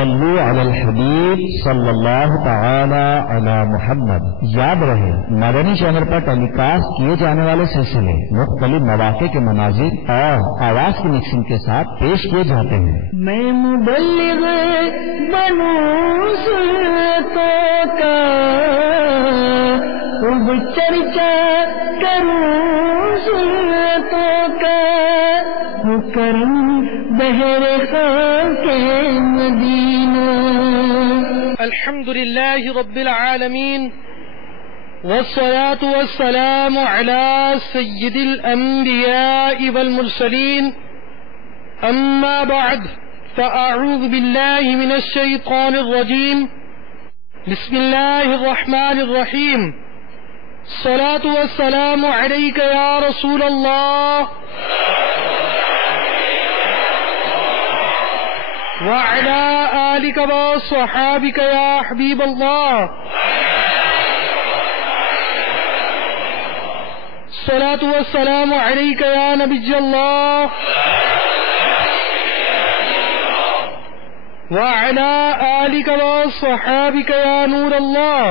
صلو علی الحبیب صلی اللہ تعالی علی محمد۔ یاد رہے مدنی چینل پر ٹیلی کاسٹ کیے جانے والے سلسلے مختلف مواقع کے مناظر اور آواز کی مکسنگ کے ساتھ پیش کیے جاتے ہیں۔ میں مبلغ بنوں سنتوں کا خوب چرچا کروں سنتوں کا کرم بہر خان کے مدینہ۔ الحمد للہ رب العالمین والصلاة والسلام على سید الانبیاء والمرسلین اما بعد فاعوذ باللہ من الشیطان الرجیم بسم اللہ الرحمن الرحیم الصلاة والسلام علیک یا رسول اللہ وعلى آلك وصحابك يا حبيب الله الصلاة والسلام عليك يا نبي الله وعلى آلك وصحابك يا نور الله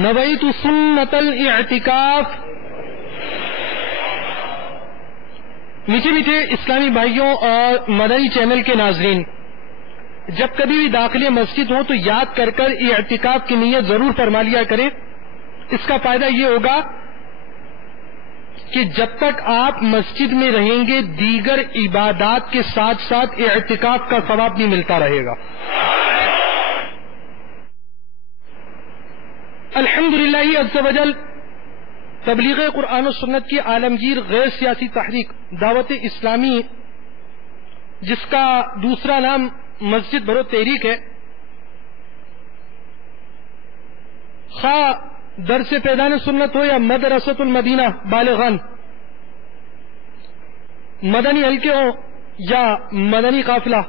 نويت سنة الاعتكاف۔ میٹھے میٹھے اسلامی بھائیوں اور مدنی چینل کے ناظرین، جب کبھی بھی داخل مسجد ہو تو یاد کر کر اعتکاف کی نیت ضرور فرما لیا کریں۔ اس کا فائدہ یہ ہوگا کہ جب تک آپ مسجد میں رہیں گے دیگر عبادات کے ساتھ ساتھ اعتکاف کا ثواب بھی ملتا رہے گا۔ الحمدللہ عز وجل تبلیغ قرآن و سنت کی عالمگیر غیر سیاسی تحریک دعوت اسلامی، جس کا دوسرا نام مسجد بھرو تحریک ہے، خواہ درس پیدان سنت ہو یا مدرسۃ المدینہ بالغان، مدنی حلقے ہو یا مدنی قافلہ،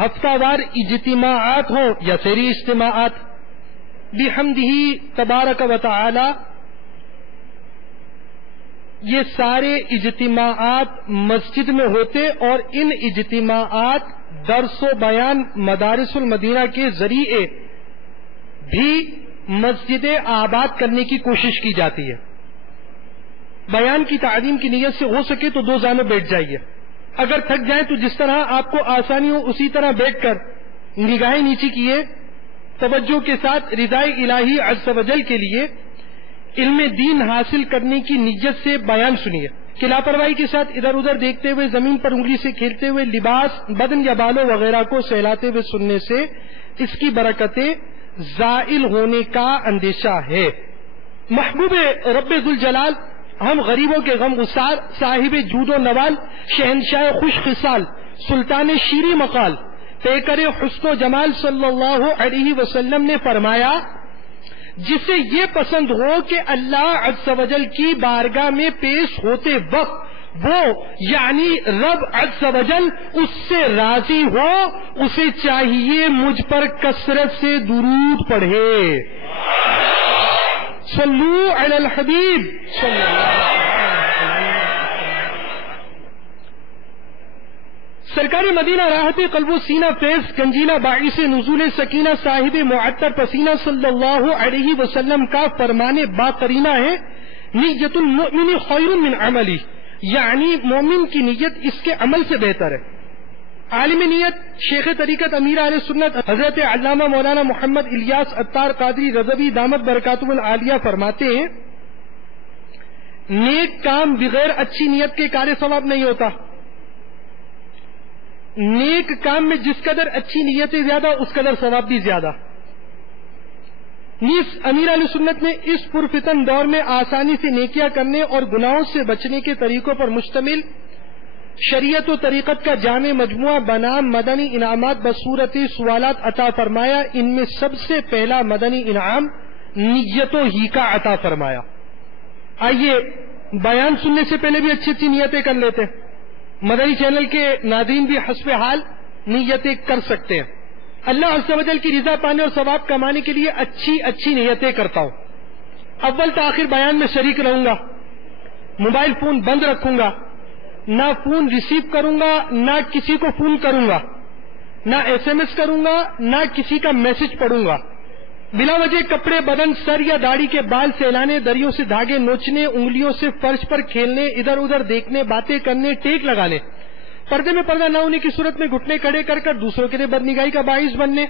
ہفتہ وار اجتماعات ہوں یا سیری اجتماعات، بحمدہ تبارک و تعالی یہ سارے اجتماعات مسجد میں ہوتے اور ان اجتماعات درس و بیان مدارس المدینہ کے ذریعے بھی مسجد آباد کرنے کی کوشش کی جاتی ہے۔ بیان کی تعلیم کی نیت سے ہو سکے تو دو جانب بیٹھ جائیے، اگر تھک جائیں تو جس طرح آپ کو آسانی ہو اسی طرح بیٹھ کر نگاہیں نیچی کیے توجہ کے ساتھ رضائے الہی عز و جل کے لیے علم دین حاصل کرنے کی نیت سے بیان سنیے کہ لاپرواہی کے ساتھ ادھر ادھر دیکھتے ہوئے زمین پر انگلی سے کھیلتے ہوئے لباس بدن یا بالوں وغیرہ کو سہلاتے ہوئے سننے سے اس کی برکتیں زائل ہونے کا اندیشہ ہے۔ محبوب رب ذوالجلال، ہم غریبوں کے غم گسار، صاحب جود و نوال، شہنشاہ خوش خصال، سلطان شیریں مقال، پیکر حسن و جمال صلی اللہ علیہ وسلم نے فرمایا، جسے یہ پسند ہو کہ اللہ عز و جل کی بارگاہ میں پیش ہوتے وقت وہ یعنی رب عز و جل اس سے راضی ہو، اسے چاہیے مجھ پر کثرت سے درود پڑھے۔ صلو علی الحبیب صلی اللہ علیہ وسلم۔ سرکار مدینہ راحت قلب و سینہ فیض گنجینہ باعث نزول سکینہ صاحب معطر پسینہ صلی اللہ علیہ وسلم کا فرمان باقرینہ ہے، نیت المؤمن خیر من عملی، یعنی مومن کی نیت اس کے عمل سے بہتر ہے۔ عالم نیت شیخ طریقت امیر اہل سنت حضرت علامہ مولانا محمد الیاس عطار قادری رضوی دامت برکاتہ العالیہ فرماتے ہیں، نیک کام بغیر اچھی نیت کے کار ثواب نہیں ہوتا۔ نیک کام میں جس قدر اچھی نیتیں زیادہ اس قدر ثواب بھی زیادہ۔ نیز امیر علیہ سنت نے اس پرفتن دور میں آسانی سے نیکیاں کرنے اور گناہوں سے بچنے کے طریقوں پر مشتمل شریعت و طریقت کا جامع مجموعہ بنام مدنی انعامات بصورت سوالات عطا فرمایا۔ ان میں سب سے پہلا مدنی انعام نیت و ہی کا عطا فرمایا۔ آئیے بیان سننے سے پہلے بھی اچھی اچھی نیتیں کر لیتے ہیں۔ مدنی چینل کے ناظرین بھی حسب حال نیتیں کر سکتے ہیں۔ اللہ عز و جل کی رضا پانے اور ثواب کمانے کے لیے اچھی اچھی نیتیں کرتا ہوں۔ اول تاخیر بیان میں شریک رہوں گا، موبائل فون بند رکھوں گا، نہ فون ریسیو کروں گا، نہ کسی کو فون کروں گا، نہ SMS کروں گا، نہ کسی کا میسج پڑھوں گا۔ بلا وجہ کپڑے بدن، سر یا داڑھی کے بال سہلانے، دریوں سے دھاگے نوچنے، انگلیوں سے فرش پر کھیلنے، ادھر ادھر دیکھنے، باتیں کرنے، ٹیک لگانے، پردے میں پردہ نہ ہونے کی صورت میں گھٹنے کھڑے کر کر دوسروں کے لیے بدنگاہی کا باعث بننے،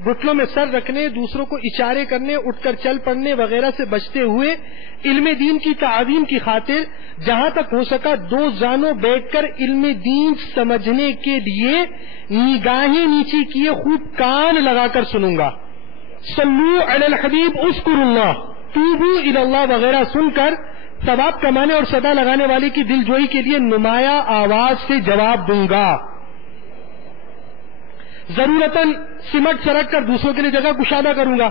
گھٹنوں میں سر رکھنے، دوسروں کو اشارے کرنے، اٹھ کر چل پڑنے وغیرہ سے بچتے ہوئے علم دین کی تعظیم کی خاطر جہاں تک ہو سکا دو زانوں بیٹھ کر علم دین سمجھنے کے لیے نگاہیں نیچی کیے خوب کان لگا کر سنوں گا۔ صلو علی الحبیب اذکروا اللہ، توبوا الی اللہ وغیرہ سن کر ثواب کمانے اور صدا لگانے والے کی دل جوئی کے لیے نمایاں آواز سے جواب دوں گا۔ ضرورتاً سمٹ سرک کر دوسروں کے لیے جگہ کشادہ کروں گا،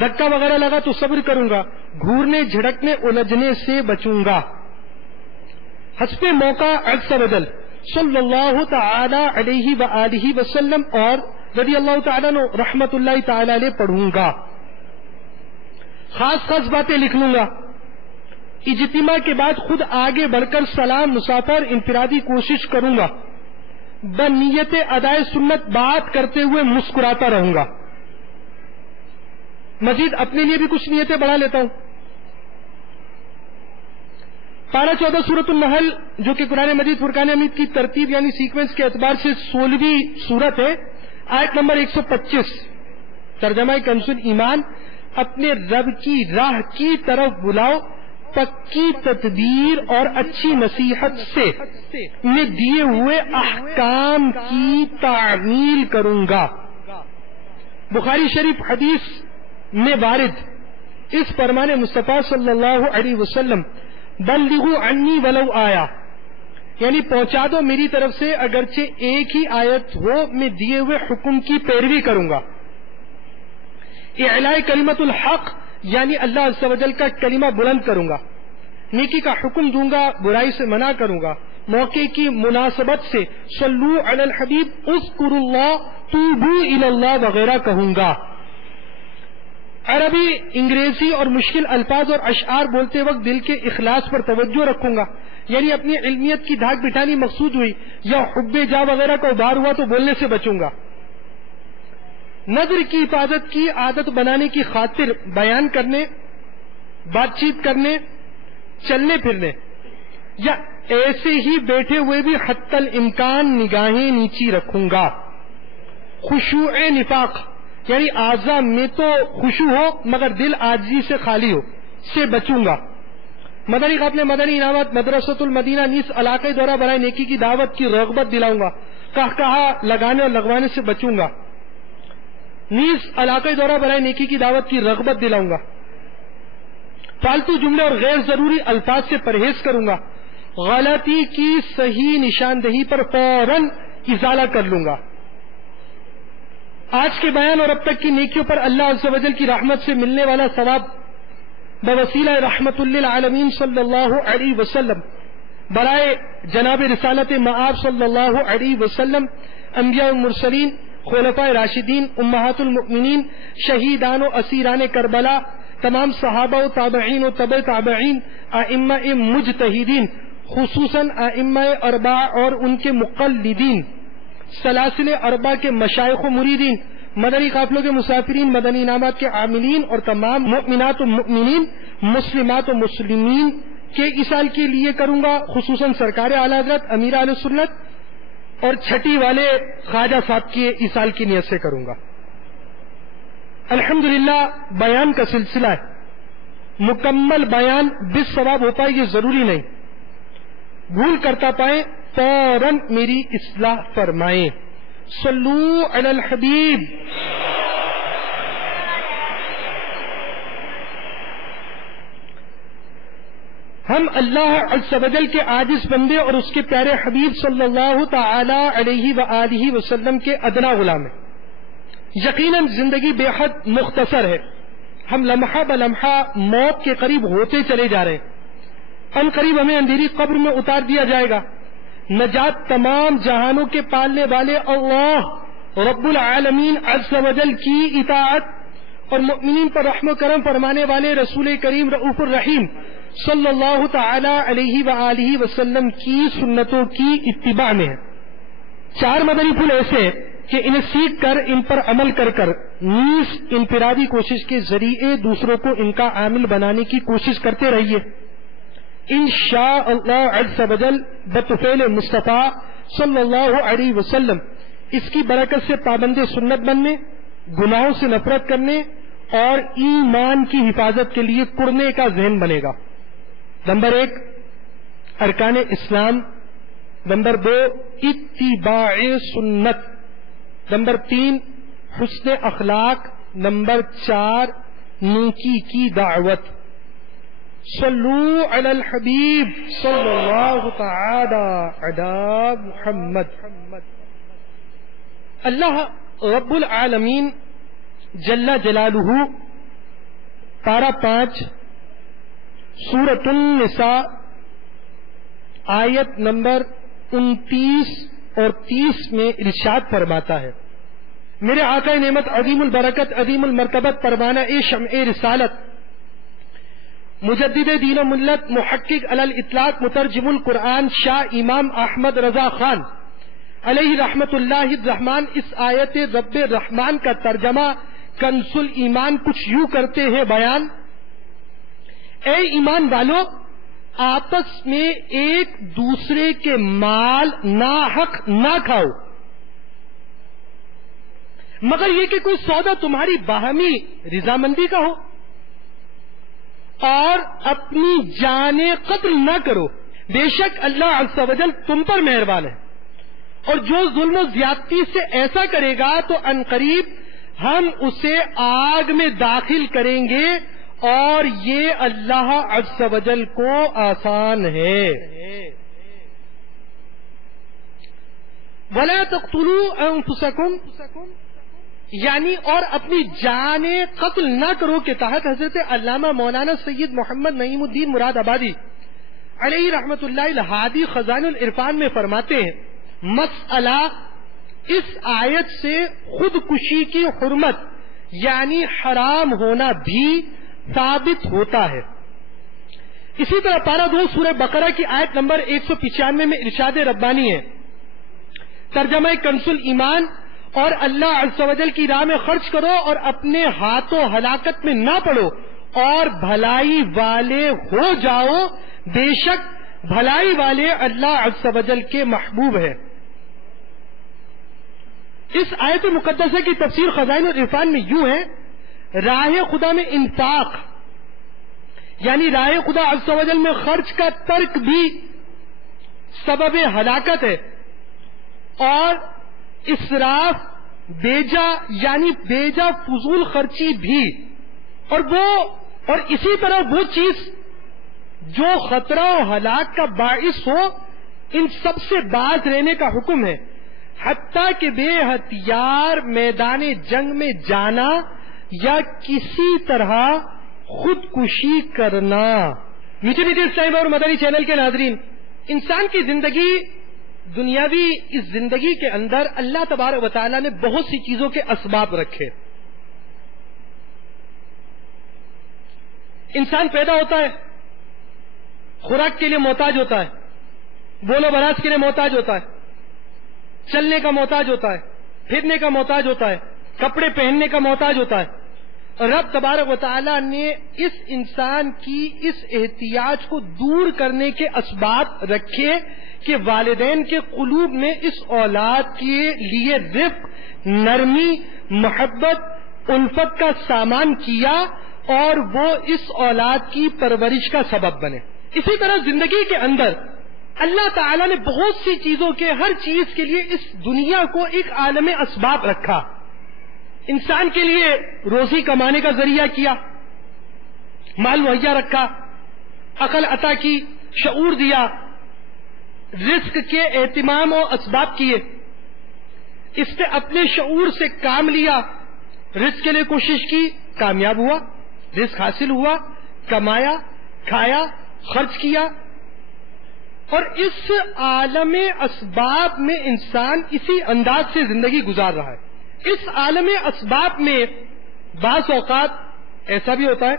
دھکا وغیرہ لگا تو صبر کروں گا، گھورنے جھڑکنے الجھنے سے بچوں گا۔ حسب موقع عز وجل صلی اللہ تعالی علیہ وآلہ وسلم اور رضی اللہ تعالیٰ عنہ رحمت اللہ تعالی علیہ پڑھوں گا، خاص خاص باتیں لکھ لوں گا۔ اجتماع کے بعد خود آگے بڑھ کر سلام مسافر انفرادی کوشش کروں گا، بنیت ادائے سنت بات کرتے ہوئے مسکراتا رہوں گا۔ مزید اپنے لیے بھی کچھ نیتیں بڑھا لیتا ہوں۔ پارہ 14 سورۃ النحل جو کہ قرآن مجید فرقان حمید کی ترتیب یعنی سیکوینس کے اعتبار سے 16ویں سورت ہے، آیت نمبر 125، ترجمہ کنز ایمان، اپنے رب کی راہ کی طرف بلاؤ، پکی تدبیر اور اچھی نصیحت سے میں دیے ہوئے احکام کی تعمیل کروں گا۔ بخاری شریف حدیث میں وارد اس فرمان مصطفیٰ صلی اللہ علیہ وسلم بلغوا عنی ولو آیا، یعنی پہنچا دو میری طرف سے اگرچہ ایک ہی آیت ہو، میں دیے ہوئے حکم کی پیروی کروں گا۔ اعلاء کلمت الحق یعنی اللہ عز و جل کا کلمہ بلند کروں گا، نیکی کا حکم دوں گا، برائی سے منع کروں گا، موقع کی مناسبت سے صلو علی الحبیب اذکروا اللہ توبوا الی اللہ وغیرہ کہوں گا۔ عربی، انگریزی اور مشکل الفاظ اور اشعار بولتے وقت دل کے اخلاص پر توجہ رکھوں گا، یعنی اپنی علمیت کی دھاک بٹھانی مقصود ہوئی یا حب جا وغیرہ کا ابھار ہوا تو بولنے سے بچوں گا۔ نظر کی حفاظت کی عادت بنانے کی خاطر بیان کرنے، بات چیت کرنے، چلنے پھرنے یا ایسے ہی بیٹھے ہوئے بھی حتی الامکان نگاہیں نیچی رکھوں گا۔ خشوع نفاق یعنی اعضاء میں تو خشوع ہو مگر دل عاجزی سے خالی ہو سے بچوں گا۔ مدنی قافلے، مدنی انعامات، مدرسۃ المدینہ نیز علاقے دورہ برائے نیکی کی دعوت کی رغبت دلاؤں گا، کہا لگانے اور لگوانے سے بچوں گا، نیز علاقے دورہ برائے نیکی کی دعوت کی رغبت دلاؤں گا۔ فالتو جملے اور غیر ضروری الفاظ سے پرہیز کروں گا، غلطی کی صحیح نشاندہی پر فوراً ازالہ کر لوں گا۔ آج کے بیان اور اب تک کی نیکیوں پر اللہ عز و جل کی رحمت سے ملنے والا ثواب بوسیلہ رحمت للعالمین صلی اللہ علیہ وسلم برائے جناب رسالت مآب صلی اللہ علیہ وسلم، انبیاء المرسلین، خلفائے راشدین، امہات المؤمنین، شہیدان و اسیران کربلا، تمام صحابہ و تابعین و تبع تابعین، ائمہ مجتہدین، خصوصاً ائمہ اربعہ اور ان کے مقلدین، سلاسل اربعہ کے مشائخ و مریدین، مدنی قافلوں کے مسافرین، مدنی انعامات کے عاملین اور تمام مؤمنات و مؤمنین، مسلمات و مسلمین کے ایصال کے لیے کروں گا، خصوصاً سرکار اعلی حضرت امیر اہل سنت اور چھٹی والے خواجہ صاحب کے ایصال کی نیت سے کروں گا۔ الحمدللہ بیان کا سلسلہ ہے، مکمل بیان بالثواب ہو پائے یہ ضروری نہیں، بھول کرتا پائیں فوراً میری اصلاح فرمائیں۔ صلو علی الحبیب۔ ہم اللہ عز و جل کے عاجز بندے اور اس کے پیارے حبیب صلی اللہ تعالی علیہ وآلہ وسلم کے ادنا غلام ہیں۔ یقیناً زندگی بے حد مختصر ہے، ہم لمحہ بلمحہ موت کے قریب ہوتے چلے جا رہے ہیں، ان قریب ہمیں اندھیری قبر میں اتار دیا جائے گا۔ نجات تمام جہانوں کے پالنے والے اللہ رب العالمین عز و جل کی اطاعت اور مؤمنین پر رحم و کرم فرمانے والے رسول کریم رؤوف الرحیم صلی اللہ تعالی علیہ وآلہ وسلم کی سنتوں کی اتباع میں ہے۔ 4 مدنی پھول ایسے کہ انہیں سیکھ کر ان پر عمل کر کر نیز انفرادی کوشش کے ذریعے دوسروں کو ان کا عامل بنانے کی کوشش کرتے رہیے۔ انشاءاللہ عز و جل بطفیل مصطفیٰ صلی اللہ علیہ وسلم اس کی برکت سے پابند سنت بننے، گناہوں سے نفرت کرنے اور ایمان کی حفاظت کے لیے کڑنے کا ذہن بنے گا۔ نمبر 1 ارکان اسلام، نمبر 2 اتباع سنت، نمبر 3 حسن اخلاق، نمبر 4 نیکی کی دعوت۔ صلو علی الحبیب صلی اللہ تعالی علی محمد۔ اللہ رب العالمین جل جلالہ پارہ 5 سورۃ النساء آیت نمبر 29 اور 30 میں ارشاد فرماتا ہے، میرے آقا نعمت عظیم البرکت عظیم المرتبت پروانہ شمع رسالت مجدد دین و ملت محقق علی الاطلاق مترجم القرآن شاہ امام احمد رضا خان علیہ رحمت اللہ الرحمن اس آیت رب الرحمن کا ترجمہ کنز الایمان کچھ یوں کرتے ہیں بیان، اے ایمان والو، آپس میں ایک دوسرے کے مال ناحق نہ کھاؤ، مگر یہ کہ کوئی سودا تمہاری باہمی رضامندی کا ہو، اور اپنی جانیں قتل نہ کرو، بے شک اللہ عز و جل تم پر مہربان ہے، اور جو ظلم و زیادتی سے ایسا کرے گا تو عنقریب ہم اسے آگ میں داخل کریں گے، اور یہ اللہ عز و جل کو آسان ہے۔ وَلَا تَقْتُلُوا أَنفُسَكُمْ یعنی اور اپنی جانیں قتل نہ کرو کے تحت حضرت علامہ مولانا سید محمد نعیم الدین مراد آبادی علیہ رحمت اللہ الہادی خزان العرفان میں فرماتے ہیں، مسئلہ اس آیت سے خودکشی کی حرمت یعنی حرام ہونا بھی ثابت ہوتا ہے۔ اسی طرح پارہ 2 سورہ بقرہ کی آیت نمبر 195 میں ارشاد ربانی ہے، ترجمہ کنز الایمان، اور اللہ عز و جل کی راہ میں خرچ کرو اور اپنے ہاتھوں ہلاکت میں نہ پڑو اور بھلائی والے ہو جاؤ، بے شک بھلائی والے اللہ عز و جل کے محبوب ہے۔ اس آیت مقدسہ کی تفسیر خزائن العرفان میں یوں ہے، راہ خدا میں انفاق یعنی راہ خدا عز و جل میں خرچ کا ترک بھی سبب ہلاکت ہے، اور اسراف بیجا یعنی بیجا فضول خرچی بھی، اور اسی طرح وہ چیز جو خطرہ و ہلاک کا باعث ہو، ان سب سے باز رہنے کا حکم ہے، حتیٰ کہ بے ہتھیار میدان جنگ میں جانا یا کسی طرح خودکشی کرنا۔ میٹھے میٹھے اسلامی اور مدنی چینل کے ناظرین، انسان کی زندگی دنیاوی اس زندگی کے اندر اللہ تبارک و تعالیٰ نے بہت سی چیزوں کے اسباب رکھے۔ انسان پیدا ہوتا ہے، خوراک کے لیے محتاج ہوتا ہے، بول و براز کے لیے محتاج ہوتا ہے، چلنے کا محتاج ہوتا ہے، پھرنے کا محتاج ہوتا ہے، کپڑے پہننے کا محتاج ہوتا ہے۔ رب تبارک و تعالیٰ نے اس انسان کی اس احتیاج کو دور کرنے کے اسباب رکھے کہ والدین کے قلوب میں اس اولاد کے لیے رفق، نرمی، محبت، الفت کا سامان کیا اور وہ اس اولاد کی پرورش کا سبب بنے۔ اسی طرح زندگی کے اندر اللہ تعالیٰ نے بہت سی چیزوں کے ہر چیز کے لیے اس دنیا کو ایک عالم اسباب رکھا۔ انسان کے لیے روزی کمانے کا ذریعہ کیا، مال مہیا رکھا، عقل عطا کی، شعور دیا، رزق کے اہتمام و اسباب کیے، اس نے اپنے شعور سے کام لیا، رزق کے لیے کوشش کی، کامیاب ہوا، رزق حاصل ہوا، کمایا، کھایا، خرچ کیا، اور اس عالم اسباب میں انسان اسی انداز سے زندگی گزار رہا ہے۔ اس عالم اسباب میں بعض اوقات ایسا بھی ہوتا ہے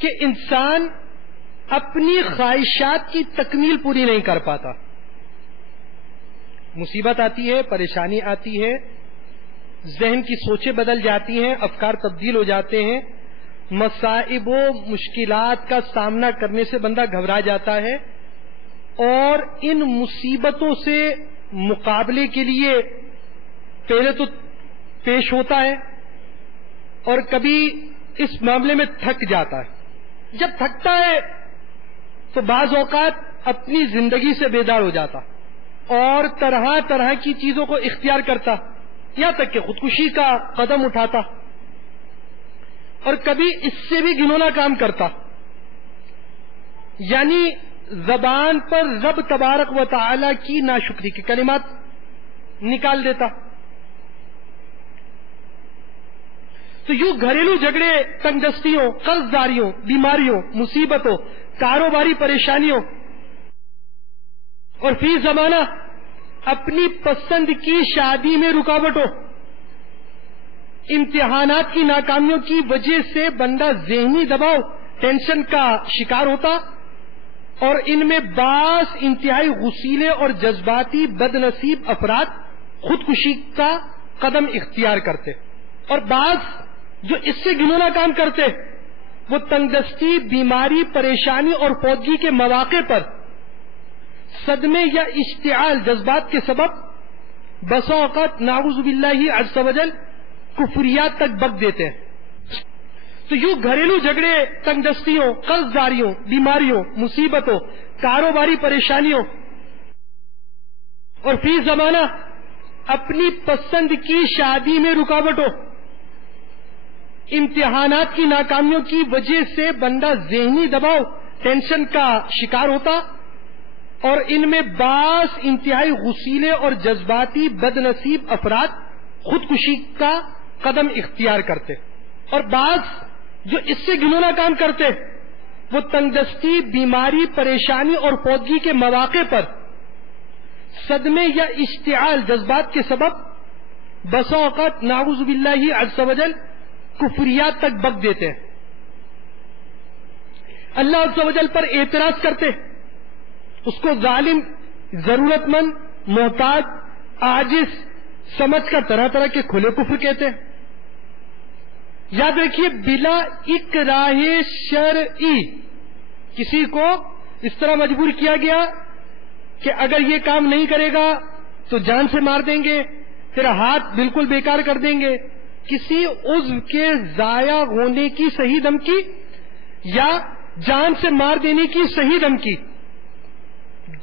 کہ انسان اپنی خواہشات کی تکمیل پوری نہیں کر پاتا. مصیبت آتی ہے، پریشانی آتی ہے، ذہن کی سوچیں بدل جاتی ہیں، افکار تبدیل ہو جاتے ہیں، مصائب و مشکلات کا سامنا کرنے سے بندہ گھبرا جاتا ہے، اور ان مصیبتوں سے مقابلے کے لیے پہلے تو پیش ہوتا ہے اور کبھی اس معاملے میں تھک جاتا ہے. جب تھکتا ہے تو بعض اوقات اپنی زندگی سے بیدار ہو جاتا اور طرح طرح کی چیزوں کو اختیار کرتا، یہاں تک کہ خودکشی کا قدم اٹھاتا، اور کبھی اس سے بھی گھنونا کام کرتا، یعنی زبان پر رب تبارک و تعالی کی ناشکری کے کلمات نکال دیتا. تو یوں گھریلو جھگڑے، تنگ دستیوں، قرض داریوں، بیماریوں، مصیبتوں، کاروباری پریشانیوں، اور فی زمانہ اپنی پسند کی شادی میں رکاوٹوں، امتحانات کی ناکامیوں کی وجہ سے بندہ ذہنی دباؤ، ٹینشن کا شکار ہوتا، اور ان میں بعض انتہائی غصیلے اور جذباتی بد نصیب افراد خودکشی کا قدم اختیار کرتے، اور بعض جو اس سے گھنونا کام کرتے وہ تنگ دستی، بیماری، پریشانی اور فوتگی کے مواقع پر صدمے یا اشتعال جذبات کے سبب بسا اوقات نعوذ باللہ عز و جل کفریات تک بک دیتے ہیں. تو یوں گھریلو جھگڑے، تنگ دستیوں، قرض داریوں، بیماریوں، مصیبتوں، کاروباری پریشانیوں، اور فی زمانہ اپنی پسند کی شادی میں رکاوٹوں، امتحانات کی ناکامیوں کی وجہ سے بندہ ذہنی دباؤ، ٹینشن کا شکار ہوتا، اور ان میں بعض انتہائی غصیلے اور جذباتی بد نصیب افراد خودکشی کا قدم اختیار کرتے، اور بعض جو اس سے گھنونا کام کرتے وہ تنگ دستی، بیماری، پریشانی اور فوتگی کے مواقع پر صدمے یا اشتعال جذبات کے سبب بسا اوقات نعوذ باللہ عز و جل کفریات تک بک دیتے ہیں، اللہ عز و جل پر اعتراض کرتے، اس کو ظالم، ضرورت مند، محتاج، عاجز سمجھ کر طرح طرح کے کھلے کفر کہتے ہیں. یاد رکھیے، بلا اکراہ شرعی کسی کو اس طرح مجبور کیا گیا کہ اگر یہ کام نہیں کرے گا تو جان سے مار دیں گے، تیرا ہاتھ بالکل بیکار کر دیں گے، کسی عضو کے ضائع ہونے کی صحیح دھمکی یا جان سے مار دینے کی صحیح دھمکی،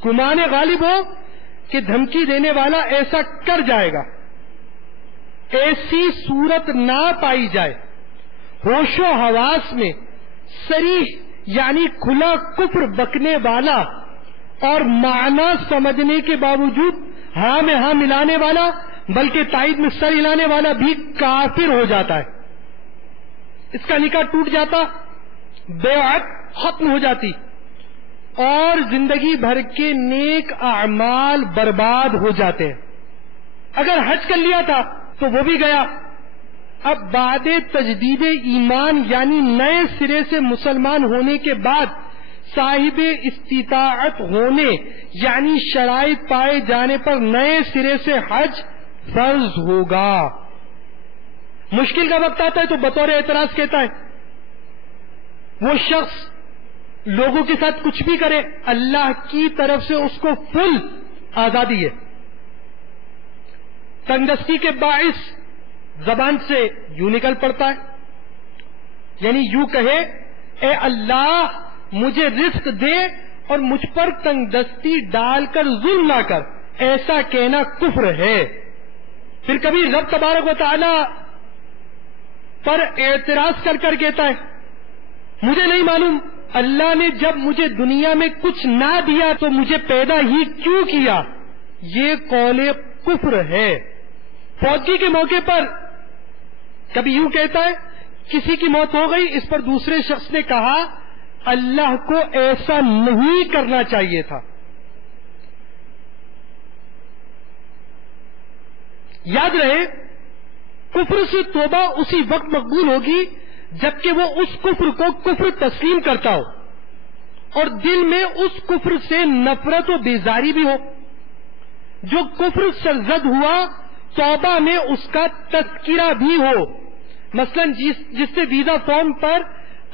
گمان غالب ہو کہ دھمکی دینے والا ایسا کر جائے گا، ایسی صورت نہ پائی جائے، ہوش و حواس میں صریح یعنی کھلا کفر بکنے والا اور معنی سمجھنے کے باوجود ہاں میں ہاں ملانے والا بلکہ تائید میں سر ہلانے والا بھی کافر ہو جاتا ہے. اس کا نکاح ٹوٹ جاتا، بیعت ختم ہو جاتی، اور زندگی بھر کے نیک اعمال برباد ہو جاتے ہیں. اگر حج کر لیا تھا تو وہ بھی گیا. اب بعد تجدید ایمان یعنی نئے سرے سے مسلمان ہونے کے بعد صاحب استطاعت ہونے یعنی شرائط پائے جانے پر نئے سرے سے حج فرض ہوگا. مشکل کا وقت آتا ہے تو بطور اعتراض کہتا ہے وہ شخص لوگوں کے ساتھ کچھ بھی کرے، اللہ کی طرف سے اس کو فل آزادی ہے. تنگدستی کے باعث زبان سے یوں نکل پڑتا ہے، یعنی یوں کہے اے اللہ مجھے رزق دے اور مجھ پر تنگدستی ڈال کر ظلم نہ کر، ایسا کہنا کفر ہے. پھر کبھی رب تبارک و تعالی پر اعتراض کر کر کہتا ہے مجھے نہیں معلوم اللہ نے جب مجھے دنیا میں کچھ نہ دیا تو مجھے پیدا ہی کیوں کیا. یہ قول کفر ہے. فوتگی کے موقع پر کبھی یوں کہتا ہے کسی کی موت ہو گئی، اس پر دوسرے شخص نے کہا اللہ کو ایسا نہیں کرنا چاہیے تھا. یاد رہے کفر سے توبہ اسی وقت مقبول ہوگی جبکہ وہ اس کفر کو کفر تسلیم کرتا ہو اور دل میں اس کفر سے نفرت و بیزاری بھی ہو. جو کفر سرزد ہوا توبہ میں اس کا تذکرہ بھی ہو. مثلا جس سے ویزا فارم پر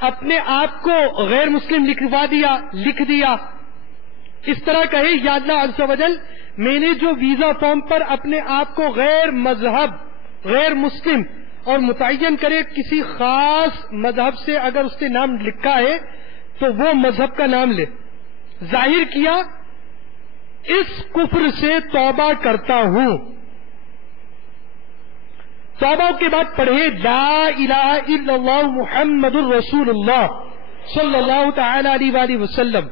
اپنے آپ کو غیر مسلم لکھ دیا, اس طرح کہے یا اللہ عز و جل میں نے جو ویزا فارم پر اپنے آپ کو غیر مذہب, غیر مسلم اور متعین کرے کسی خاص مذہب سے اگر اس نے نام لکھا ہے تو وہ مذہب کا نام لے, ظاہر کیا اس کفر سے توبہ کرتا ہوں. توبہ کے بعد پڑھے لا الہ الا اللہ محمد الرسول اللہ صلی اللہ تعالی علیہ وآلہ وسلم.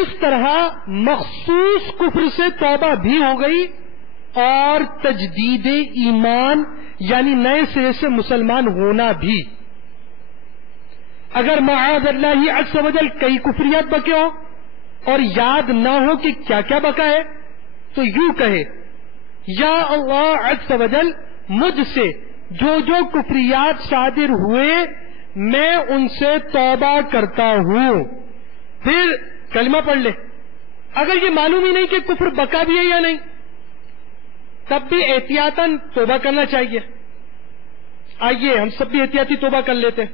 اس طرح مخصوص کفر سے توبہ بھی ہو گئی اور تجدید ایمان یعنی نئے سرے سے مسلمان ہونا بھی. اگر معاذ اللہ عز و جل کئی کفریات بکے ہو اور یاد نہ ہو کہ کیا کیا بکا ہے تو یوں کہے یا اللہ عز و جل مجھ سے جو جو کفریات صادر ہوئے میں ان سے توبہ کرتا ہوں. پھر کلمہ پڑھ لے. اگر یہ معلوم ہی نہیں کہ کفر بکا بھی ہے یا نہیں تب بھی احتیاطاً توبہ کرنا چاہیے. آئیے ہم سب بھی احتیاطی توبہ کر لیتے ہیں.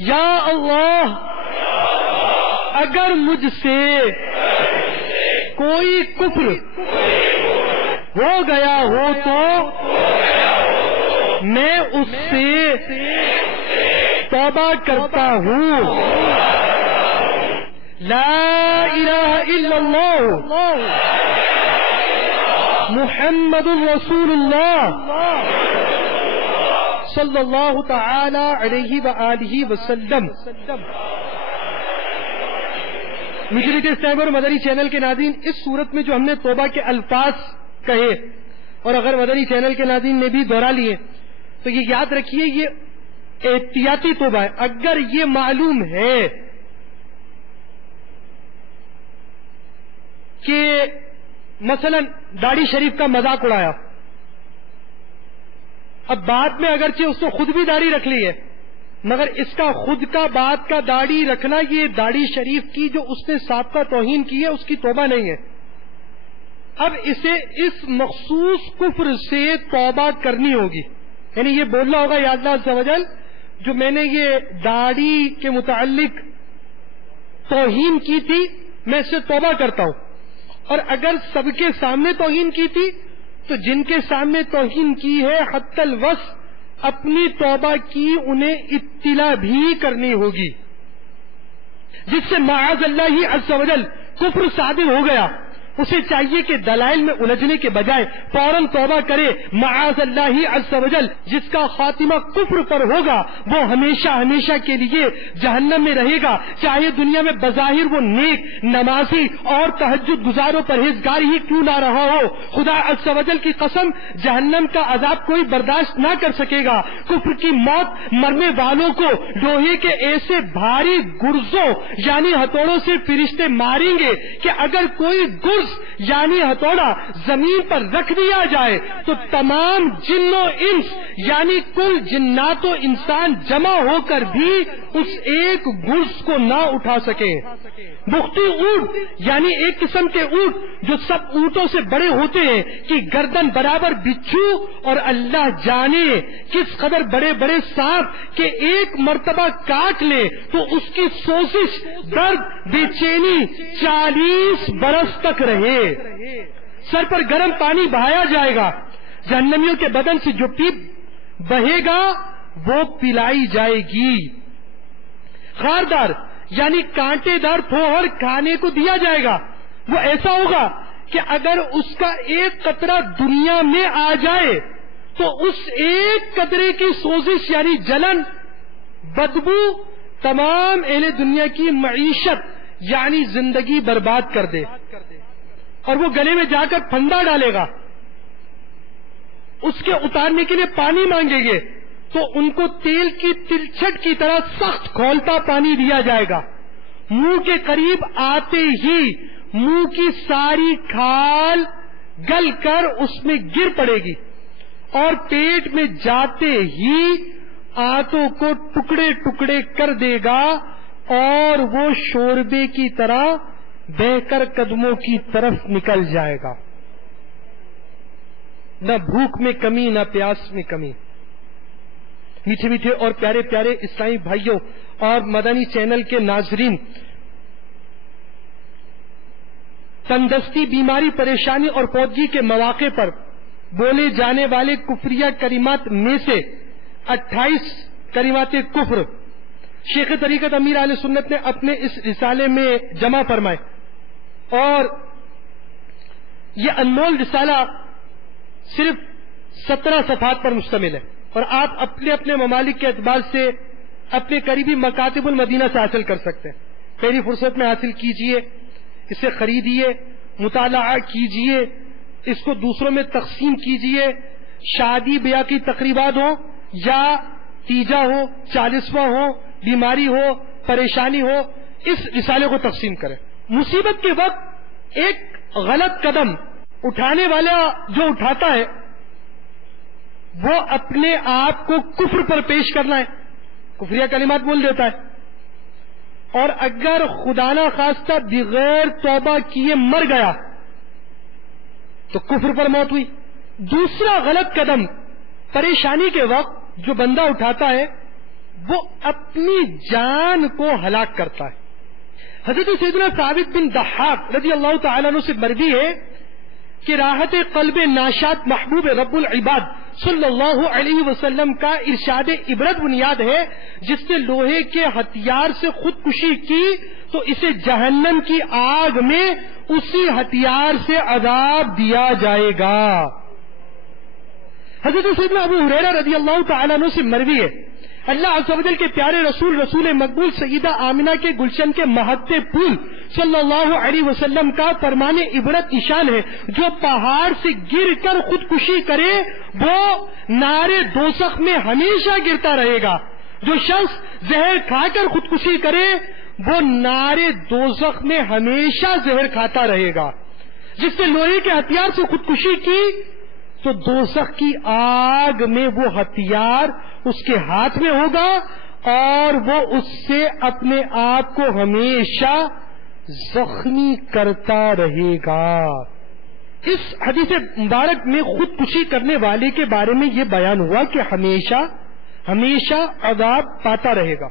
یا اللہ اگر مجھ سے کوئی کفر ہو گیا ہو تو میں اس سے توبہ کرتا ہوں. لا الہ الا اللہ محمد الرسول اللہ صلی اللہ تعالی علیہ وآلہ وسلم. مجلس اسلام اور مدنی چینل کے ناظرین, اس صورت میں جو ہم نے توبہ کے الفاظ کہے اور اگر مدنی چینل کے ناظرین نے بھی دہرا لیے تو یہ یاد رکھیے یہ احتیاطی توبہ ہے. اگر یہ معلوم ہے کہ مثلا داڑھی شریف کا مذاق اڑایا, اب بعد میں اگرچہ اس نے خود بھی داڑھی رکھ لی ہے مگر اس کا خود کا بات کا داڑھی رکھنا یہ داڑھی شریف کی جو اس نے سابقہ توہین کی ہے اس کی توبہ نہیں ہے. اب اسے اس مخصوص کفر سے توبہ کرنی ہوگی, یعنی یہ بولنا ہوگا یا اللہ عز و جل جو میں نے یہ داڑھی کے متعلق توہین کی تھی میں اس سے توبہ کرتا ہوں. اور اگر سب کے سامنے توہین کی تھی تو جن کے سامنے توہین کی ہے حتی الوصف اپنی توبہ کی انہیں اطلاع بھی کرنی ہوگی. جس سے معاذ اللہ عز و جل کفر صادر ہو گیا اسے چاہیے کہ دلائل میں الجھنے کے بجائے فوراً توبہ کرے. معاذ اللہ عز و جل جس کا خاتمہ کفر پر ہوگا وہ ہمیشہ ہمیشہ کے لیے جہنم میں رہے گا, چاہے دنیا میں بظاہر وہ نیک نمازی اور تہجد گزار و پرہیزگار ہی کیوں نہ رہا ہو. خدا عز و جل کی قسم جہنم کا عذاب کوئی برداشت نہ کر سکے گا. کفر کی موت مرنے والوں کو لوہے کے ایسے بھاری گرزوں یعنی ہتھوڑوں سے فرشتے ماریں گے کہ اگر کوئی گرز یعنی ہتھوڑا زمین پر رکھ دیا جائے تو تمام جن و انس یعنی کل جنات و انسان جمع ہو کر بھی اس ایک گرز کو نہ اٹھا سکے. بختی اونٹ یعنی ایک قسم کے اونٹ جو سب اونٹوں سے بڑے ہوتے ہیں کہ گردن برابر بچھو اور اللہ جانے کس قدر بڑے بڑے سانپ کہ ایک مرتبہ کاٹ لے تو اس کی سوزش درد بے چینی 40 برس تک رہے. سر پر گرم پانی بہایا جائے گا, جہنمیوں کے بدن سے جو پیپ بہے گا وہ پلائی جائے گی. خاردار یعنی کانٹے دار پھوہر کھانے کو دیا جائے گا. وہ ایسا ہوگا کہ اگر اس کا ایک قطرہ دنیا میں آ جائے تو اس ایک قطرے کی سوزش یعنی جلن بدبو تمام اہل دنیا کی معیشت یعنی زندگی برباد کر دے. اور وہ گلے میں جا کر پھندا ڈالے گا. اس کے اتارنے کے لیے پانی مانگیں گے تو ان کو تیل کی تلچھٹ کی طرح سخت کھولتا پانی دیا جائے گا. منہ کے قریب آتے ہی منہ کی ساری کھال گل کر اس میں گر پڑے گی اور پیٹ میں جاتے ہی آنتوں کو ٹکڑے ٹکڑے کر دے گا اور وہ شوربے کی طرح بہہ کر قدموں کی طرف نکل جائے گا. نہ بھوک میں کمی نہ پیاس میں کمی. میٹھے میٹھے اور پیارے پیارے اسلامی بھائیوں اور مدنی چینل کے ناظرین، تندرستی، بیماری، پریشانی اور فوتگی کے مواقع پر بولے جانے والے کفریہ کلمات میں سے 28 کلمات کفر شیخ طریقت امیر اہل سنت نے اپنے اس رسالے میں جمع فرمائے، اور یہ انمول رسالہ صرف 17 صفحات پر مشتمل ہے، اور آپ اپنے اپنے ممالک کے اعتبار سے اپنے قریبی مکاتب المدینہ سے حاصل کر سکتے ہیں. پہلی فرصت میں حاصل کیجئے، اسے خریدیے، مطالعہ کیجئے، اس کو دوسروں میں تقسیم کیجئے. شادی بیاہ کی تقریبات ہو یا تیجا ہو، 40واں ہو، بیماری ہو، پریشانی ہو، اس رسالے کو تقسیم کریں. مصیبت کے وقت ایک غلط قدم اٹھانے والا جو اٹھاتا ہے وہ اپنے آپ کو کفر پر پیش کرنا ہے، کفریہ کلمات بول دیتا ہے، اور اگر خدا نہ خواستہ بغیر توبہ کیے مر گیا تو کفر پر موت ہوئی. دوسرا غلط قدم پریشانی کے وقت جو بندہ اٹھاتا ہے وہ اپنی جان کو ہلاک کرتا ہے. حضرت سیدنا ثابت بن ضحاک رضی اللہ تعالیٰ عنہ سے مروی ہے کہ راحت قلب ناشاد محبوب رب العباد صلی اللہ علیہ وسلم کا ارشاد عبرت بنیاد ہے، جس نے لوہے کے ہتھیار سے خودکشی کی تو اسے جہنم کی آگ میں اسی ہتھیار سے عذاب دیا جائے گا. حضرت سیدنا ابو ہریرہ رضی اللہ تعالیٰ عنہ سے مروی ہے، اللہ عز و جل کے پیارے رسول مقبول سیدہ آمنہ کے گلشن کے مہتے پھول صلی اللہ علیہ وسلم کا فرمان عبرت نشان ہے، جو پہاڑ سے گر کر خودکشی کرے وہ نارے دوزخ میں ہمیشہ گرتا رہے گا. جو شخص زہر کھا کر خودکشی کرے وہ نارے دوزخ میں ہمیشہ زہر کھاتا رہے گا. جس نے لوہے کے ہتھیار سے خودکشی کی تو دوزخ کی آگ میں وہ ہتھیار اس کے ہاتھ میں ہوگا اور وہ اس سے اپنے آپ کو ہمیشہ زخمی کرتا رہے گا. اس حدیث مبارک میں خودکشی کرنے والے کے بارے میں یہ بیان ہوا کہ ہمیشہ عذاب پاتا رہے گا.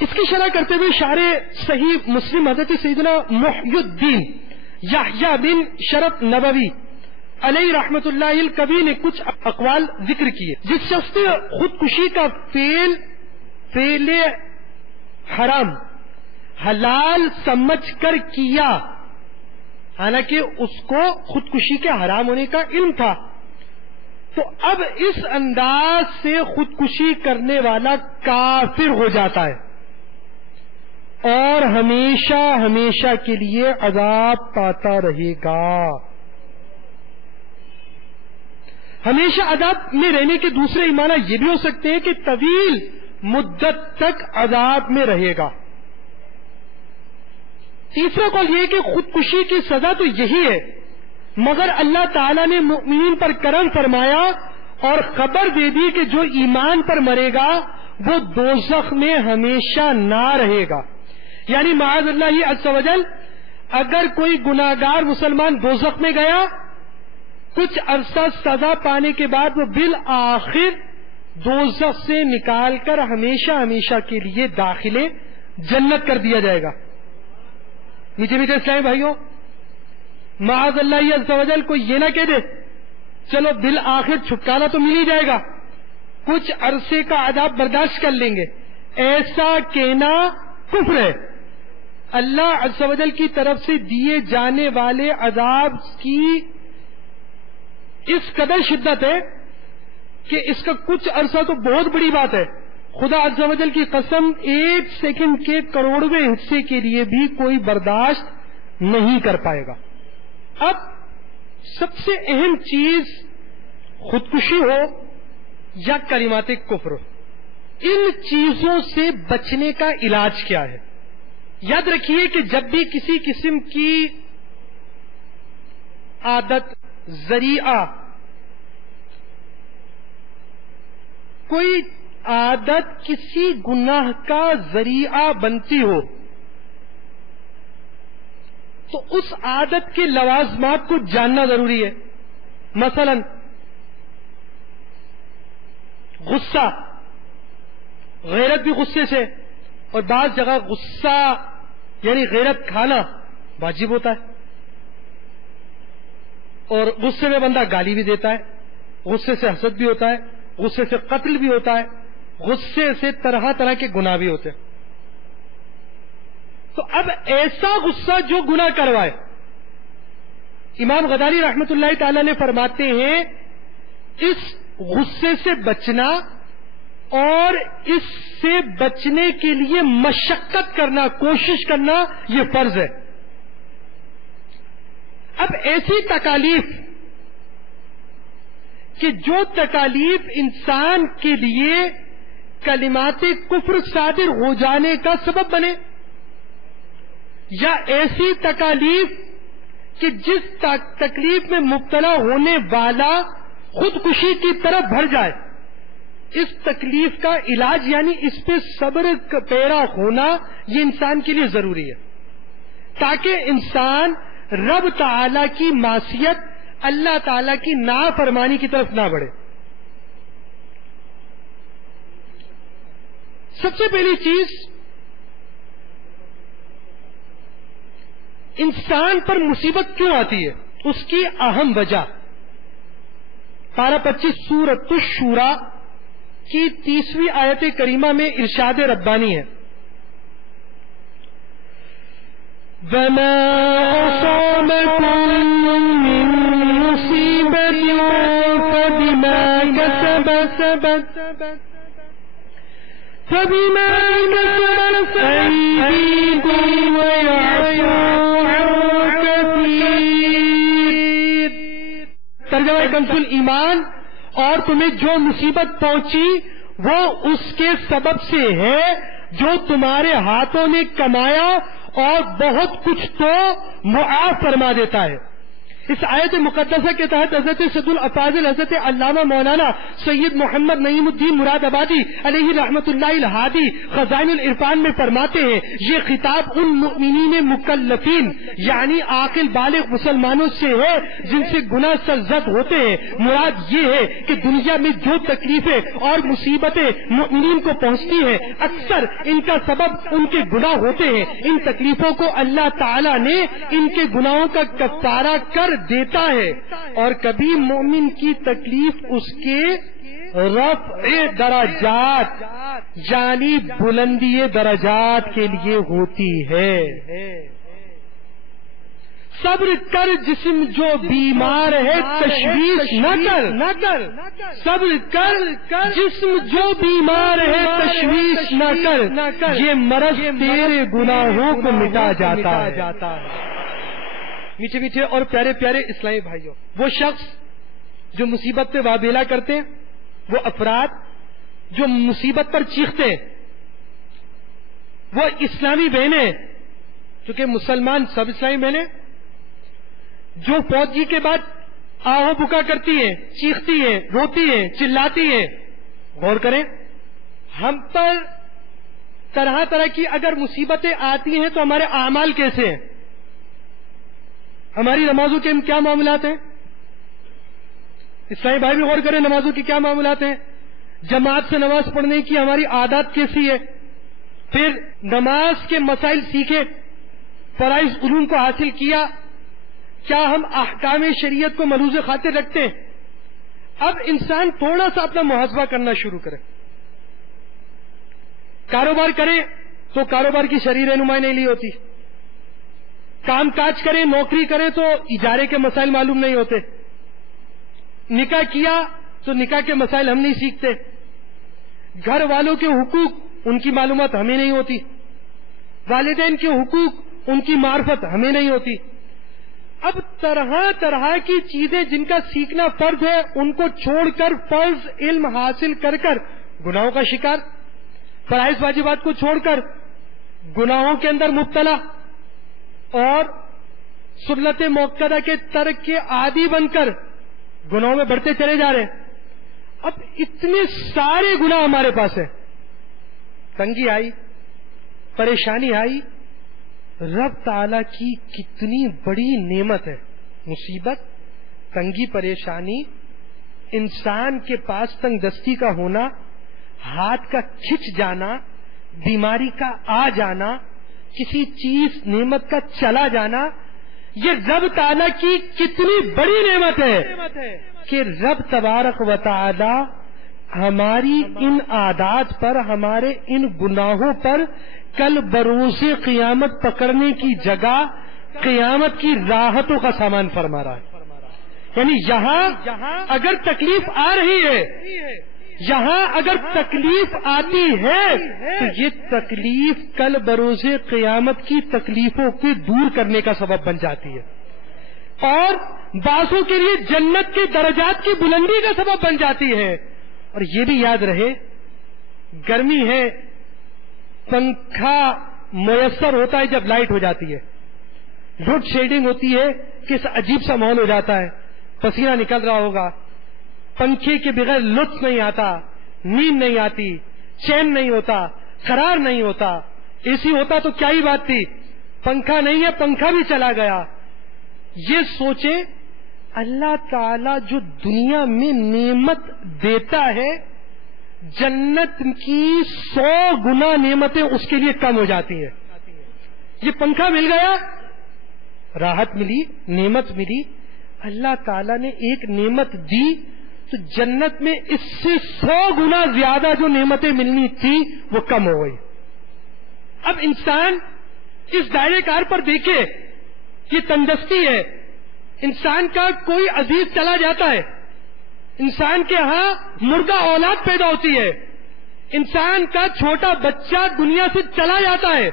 اس کی شرح کرتے ہوئے شارح صحیح مسلم حضرت سیدنا محی الدین یحییٰ بن شرف نبوی علیہ رحمت اللہ الکبی نے کچھ اقوال ذکر کیے. جس شخص نے خودکشی کا فعل حرام حلال سمجھ کر کیا، حالانکہ اس کو خودکشی کے حرام ہونے کا علم تھا، تو اب اس انداز سے خودکشی کرنے والا کافر ہو جاتا ہے اور ہمیشہ کے لیے عذاب پاتا رہے گا. ہمیشہ عذاب میں رہنے کے دوسرے معنی یہ بھی ہو سکتے ہیں کہ طویل مدت تک عذاب میں رہے گا. تیسرا قول یہ کہ خودکشی کی سزا تو یہی ہے، مگر اللہ تعالیٰ نے مؤمنین پر کرم فرمایا اور خبر دے دی کہ جو ایمان پر مرے گا وہ دوزخ میں ہمیشہ نہ رہے گا. یعنی معاذ اللہ عز و جل اگر کوئی گناہگار مسلمان دوزخ میں گیا، کچھ عرصہ سزا پانے کے بعد وہ بالآخر دوزخ سے نکال کر ہمیشہ کے لیے داخل جنت کر دیا جائے گا. میٹھے اسلامی بھائیوں، معاذ اللہ عز و جل کو یہ نہ کہہ دے چلو بالآخر چھٹکارا تو مل ہی جائے گا، کچھ عرصے کا عذاب برداشت کر لیں گے، ایسا کہنا کفر ہے. اللہ عز و جل کی طرف سے دیے جانے والے عذاب کی اس قدر شدت ہے کہ اس کا کچھ عرصہ تو بہت بڑی بات ہے. خدا عز و جل کی قسم 1 سیکنڈ کے کروڑویں حصے کے لیے بھی کوئی برداشت نہیں کر پائے گا. اب سب سے اہم چیز خودکشی ہو یا کلمات کفر، ان چیزوں سے بچنے کا علاج کیا ہے؟ یاد رکھیے کہ جب بھی کسی قسم کی عادت، ذریعہ، کوئی عادت کسی گناہ کا ذریعہ بنتی ہو تو اس عادت کے لوازمات کو جاننا ضروری ہے. مثلا غصہ، غیرت بھی غصے سے، اور بعض جگہ غصہ یعنی غیرت کھانا واجب ہوتا ہے، اور غصے میں بندہ گالی بھی دیتا ہے، غصے سے حسد بھی ہوتا ہے، غصے سے قتل بھی ہوتا ہے، غصے سے طرح طرح کے گناہ بھی ہوتے ہیں. تو اب ایسا غصہ جو گناہ کروائے، امام غزالی رحمت اللہ تعالی نے فرماتے ہیں اس غصے سے بچنا اور اس سے بچنے کے لیے مشقت کرنا، کوشش کرنا، یہ فرض ہے. اب ایسی تکالیف کہ جو تکالیف انسان کے لیے کلمات کفر صادر ہو جانے کا سبب بنے، یا ایسی تکالیف کہ جس تکلیف میں مبتلا ہونے والا خودکشی کی طرف بڑھ جائے، اس تکلیف کا علاج یعنی اس پہ صبر پیرا ہونا یہ انسان کے لیے ضروری ہے، تاکہ انسان رب تعالی کی معصیت، اللہ تعالی کی نافرمانی کی طرف نہ بڑھے. سب سے پہلی چیز، انسان پر مصیبت کیوں آتی ہے، اس کی اہم وجہ پارہ 25 سورۃ الشورى کی 30ویں آیت کریمہ میں ارشاد ربانی ہے، وَمَا أَصَابَكُم مِّن مُّصِيبَةٍ فَبِمَا كَسَبَتْ أَيْدِيكُمْ وَيَعْفُو عَن كَثِيرٍ. ترجمہ کنز الایمان، اور تمہیں جو مصیبت پہنچی وہ اس کے سبب سے ہے جو تمہارے ہاتھوں نے کمایا، اور بہت کچھ تو معاف فرما دیتا ہے. اس آیت مقدسہ کے تحت حضرت سید الافاضل حضرت علامہ مولانا سید محمد نعیم الدین مراد آبادی علیہ رحمت اللہ الہادی خزائن العرفان میں فرماتے ہیں یہ خطاب ان مؤمنین مکلفین یعنی عاقل بالغ مسلمانوں سے ہے جن سے گناہ سرزد ہوتے ہیں. مراد یہ ہے کہ دنیا میں جو تکلیفیں اور مصیبتیں مؤمنین کو پہنچتی ہیں اکثر ان کا سبب ان کے گناہ ہوتے ہیں. ان تکلیفوں کو اللہ تعالی نے ان کے گناہوں کا کفارہ کر دیتا ہے، اور کبھی مومن کی تکلیف اس کے رفع درجات یعنی بلندی درجات کے لیے ہوتی ہے. صبر کر جسم جو بیمار ہے تشویش نہ کر، صبر کر جسم جو بیمار ہے تشویش نہ کر، یہ مرض تیرے گناہوں کو مٹا جاتا ہے. میٹھے میٹھے اور پیارے پیارے اسلامی بھائیوں، وہ شخص جو مصیبت پہ وابیلا کرتے ہیں، وہ افراد جو مصیبت پر چیختے ہیں، وہ اسلامی بہنیں، چونکہ مسلمان سب اسلامی بہنیں جو فوجی کے بعد آہو بکا کرتی ہیں، چیختی ہیں، روتی ہیں، چلاتی ہیں. غور کریں، ہم پر طرح طرح کی اگر مصیبتیں آتی ہیں تو ہمارے اعمال کیسے ہیں؟ ہماری نمازوں کے کیا معاملات ہیں؟ اسلامی بھائی بھی غور کریں، نمازوں کی کیا معاملات ہیں؟ جماعت سے نماز پڑھنے کی ہماری عادات کیسی ہے؟ پھر نماز کے مسائل سیکھے، فرائض علوم کو حاصل کیا، کیا ہم احکام شریعت کو ملحوظ خاطر رکھتے ہیں؟ اب انسان تھوڑا سا اپنا محاسبہ کرنا شروع کرے. کاروبار کرے تو کاروبار کی شرعی رہنمائی نہیں لی ہوتی، کام کاج کرے، نوکری کرے تو اجارے کے مسائل معلوم نہیں ہوتے، نکاح کیا تو نکاح کے مسائل ہم نہیں سیکھتے، گھر والوں کے حقوق ان کی معلومات ہمیں نہیں ہوتی، والدین کے حقوق ان کی معرفت ہمیں نہیں ہوتی. اب طرح طرح کی چیزیں جن کا سیکھنا فرض ہے ان کو چھوڑ کر فرض علم حاصل کر کر گناہوں کا شکار، فرائض واجبات کو چھوڑ کر گناہوں کے اندر مبتلا اور سنت موقدہ کے ترک کے عادی بن کر گناہوں میں بڑھتے چلے جا رہے ہیں. اب اتنے سارے گناہ ہمارے پاس ہیں، تنگی آئی، پریشانی آئی، رب تعالی کی کتنی بڑی نعمت ہے. مصیبت، تنگی، پریشانی، انسان کے پاس تنگ دستی کا ہونا، ہاتھ کا کھچ جانا، بیماری کا آ جانا، کسی چیز نعمت کا چلا جانا، یہ رب تعالی کی کتنی بڑی نعمت ہے کہ رب تبارک و تعالی ہماری ان عادات پر، ہمارے ان گناہوں پر کل بروز قیامت پکڑنے کی جگہ قیامت کی راحتوں کا سامان فرما رہا ہے. یعنی یہاں اگر تکلیف آ رہی ہے، یہاں اگر تکلیف آتی ہے تو یہ تکلیف کل بروز قیامت کی تکلیفوں کو دور کرنے کا سبب بن جاتی ہے، اور بعضوں کے لیے جنت کے درجات کی بلندی کا سبب بن جاتی ہے. اور یہ بھی یاد رہے، گرمی ہے، پنکھا میسر ہوتا ہے جب لائٹ ہو جاتی ہے، لوڈ شیڈنگ ہوتی ہے، کس عجیب سا ماحول ہو جاتا ہے، پسینہ نکل رہا ہوگا، پنکھے کے بغیر لطف نہیں آتا، نیند نہیں آتی، چین نہیں ہوتا، قرار نہیں ہوتا. اے سی ہوتا تو کیا ہی بات تھی، پنکھا نہیں ہے، پنکھا بھی چلا گیا. یہ سوچے اللہ تعالی جو دنیا میں نعمت دیتا ہے، جنت کی 100 گنا نعمتیں اس کے لیے کم ہو جاتی ہیں. یہ پنکھا مل گیا، راحت ملی، نعمت ملی، اللہ تعالی نے ایک نعمت دی تو جنت میں اس سے 100 گنا زیادہ جو نعمتیں ملنی تھی وہ کم ہو گئی. اب انسان اس دائرے کار پر دیکھے، یہ تندرستی ہے. انسان کا کوئی عزیز چلا جاتا ہے، انسان کے ہاں مردہ اولاد پیدا ہوتی ہے، انسان کا چھوٹا بچہ دنیا سے چلا جاتا ہے،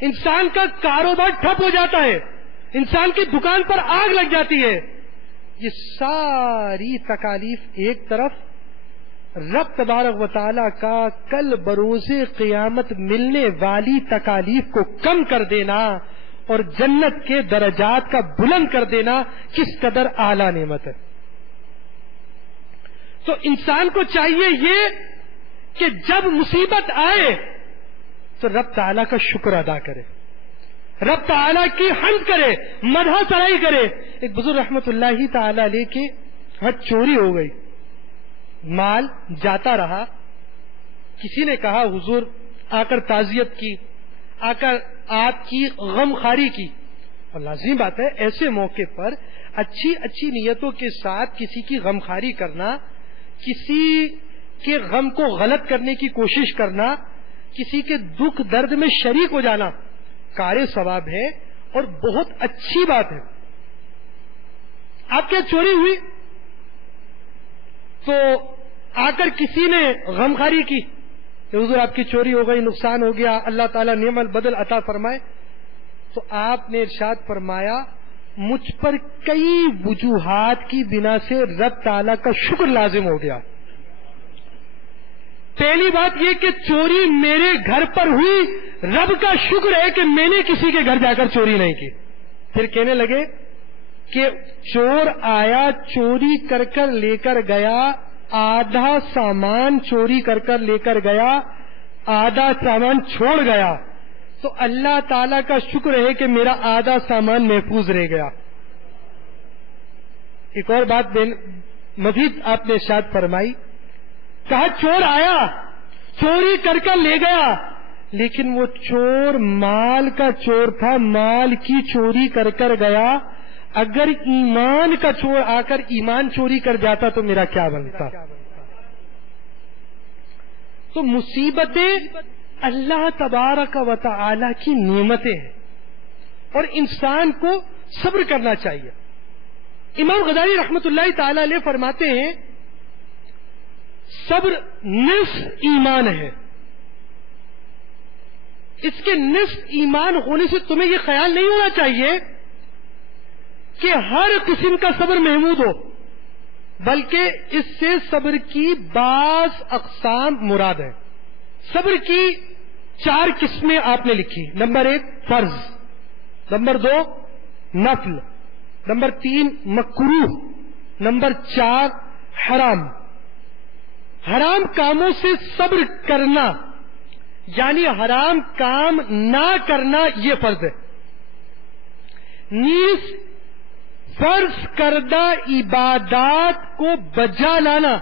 انسان کا کاروبار ٹھپ ہو جاتا ہے، انسان کی دکان پر آگ لگ جاتی ہے. یہ ساری تکالیف ایک طرف، رب تبارک و تعالی کا کل بروز قیامت ملنے والی تکالیف کو کم کر دینا اور جنت کے درجات کا بلند کر دینا کس قدر اعلیٰ نعمت ہے. تو انسان کو چاہیے یہ کہ جب مصیبت آئے تو رب تعالیٰ کا شکر ادا کرے، رب تعالیٰ کی حمد کرے، مدح سرائی کرے. ایک بزرگ رحمت اللہ تعالی علیہ کے ہاں چوری ہو گئی، مال جاتا رہا. کسی نے کہا حضور آ کر تعزیت کی، آ کر آپ کی غم خاری کی. اور لازمی بات ہے ایسے موقع پر اچھی اچھی نیتوں کے ساتھ کسی کی غم خاری کرنا، کسی کے غم کو غلط کرنے کی کوشش کرنا، کسی کے دکھ درد میں شریک ہو جانا کار ثواب ہے اور بہت اچھی بات ہے. آپ کے چوری ہوئی تو آ کر کسی نے غمخاری کی کہ حضور آپ کی چوری ہو گئی، نقصان ہو گیا، اللہ تعالیٰ نعم البدل عطا فرمائے. تو آپ نے ارشاد فرمایا مجھ پر کئی وجوہات کی بنا سے رب تعالیٰ کا شکر لازم ہو گیا. پہلی بات یہ کہ چوری میرے گھر پر ہوئی، رب کا شکر ہے کہ میں نے کسی کے گھر جا کر چوری نہیں کی. پھر کہنے لگے کہ چور آیا، چوری کر کر لے کر گیا، آدھا سامان چوری کر کر لے کر گیا، آدھا سامان چھوڑ گیا، تو اللہ تعالی کا شکر ہے کہ میرا آدھا سامان محفوظ رہ گیا. ایک اور بات مزید آپ نے ارشاد فرمائی، کہا چور آیا، چوری کر کر لے گیا، لیکن وہ چور مال کا چور تھا، مال کی چوری کر کر گیا. اگر ایمان کا چور آ کر ایمان چوری کر جاتا تو میرا کیا بنتا. تو مصیبتیں اللہ تبارک و تعالی کی نعمتیں ہیں اور انسان کو صبر کرنا چاہیے. امام غزالی رحمت اللہ تعالی علیہ فرماتے ہیں صبر نصف ایمان ہے. اس کے نصف ایمان ہونے سے تمہیں یہ خیال نہیں ہونا چاہیے کہ ہر قسم کا صبر محمود ہو، بلکہ اس سے صبر کی بعض اقسام مراد ہے. صبر کی 4 قسمیں آپ نے لکھی. نمبر 1 فرض، نمبر 2 نفل، نمبر 3 مکروہ، نمبر 4 حرام. حرام کاموں سے صبر کرنا یعنی حرام کام نہ کرنا یہ فرض ہے. نیز فرض کردہ عبادات کو بجا لانا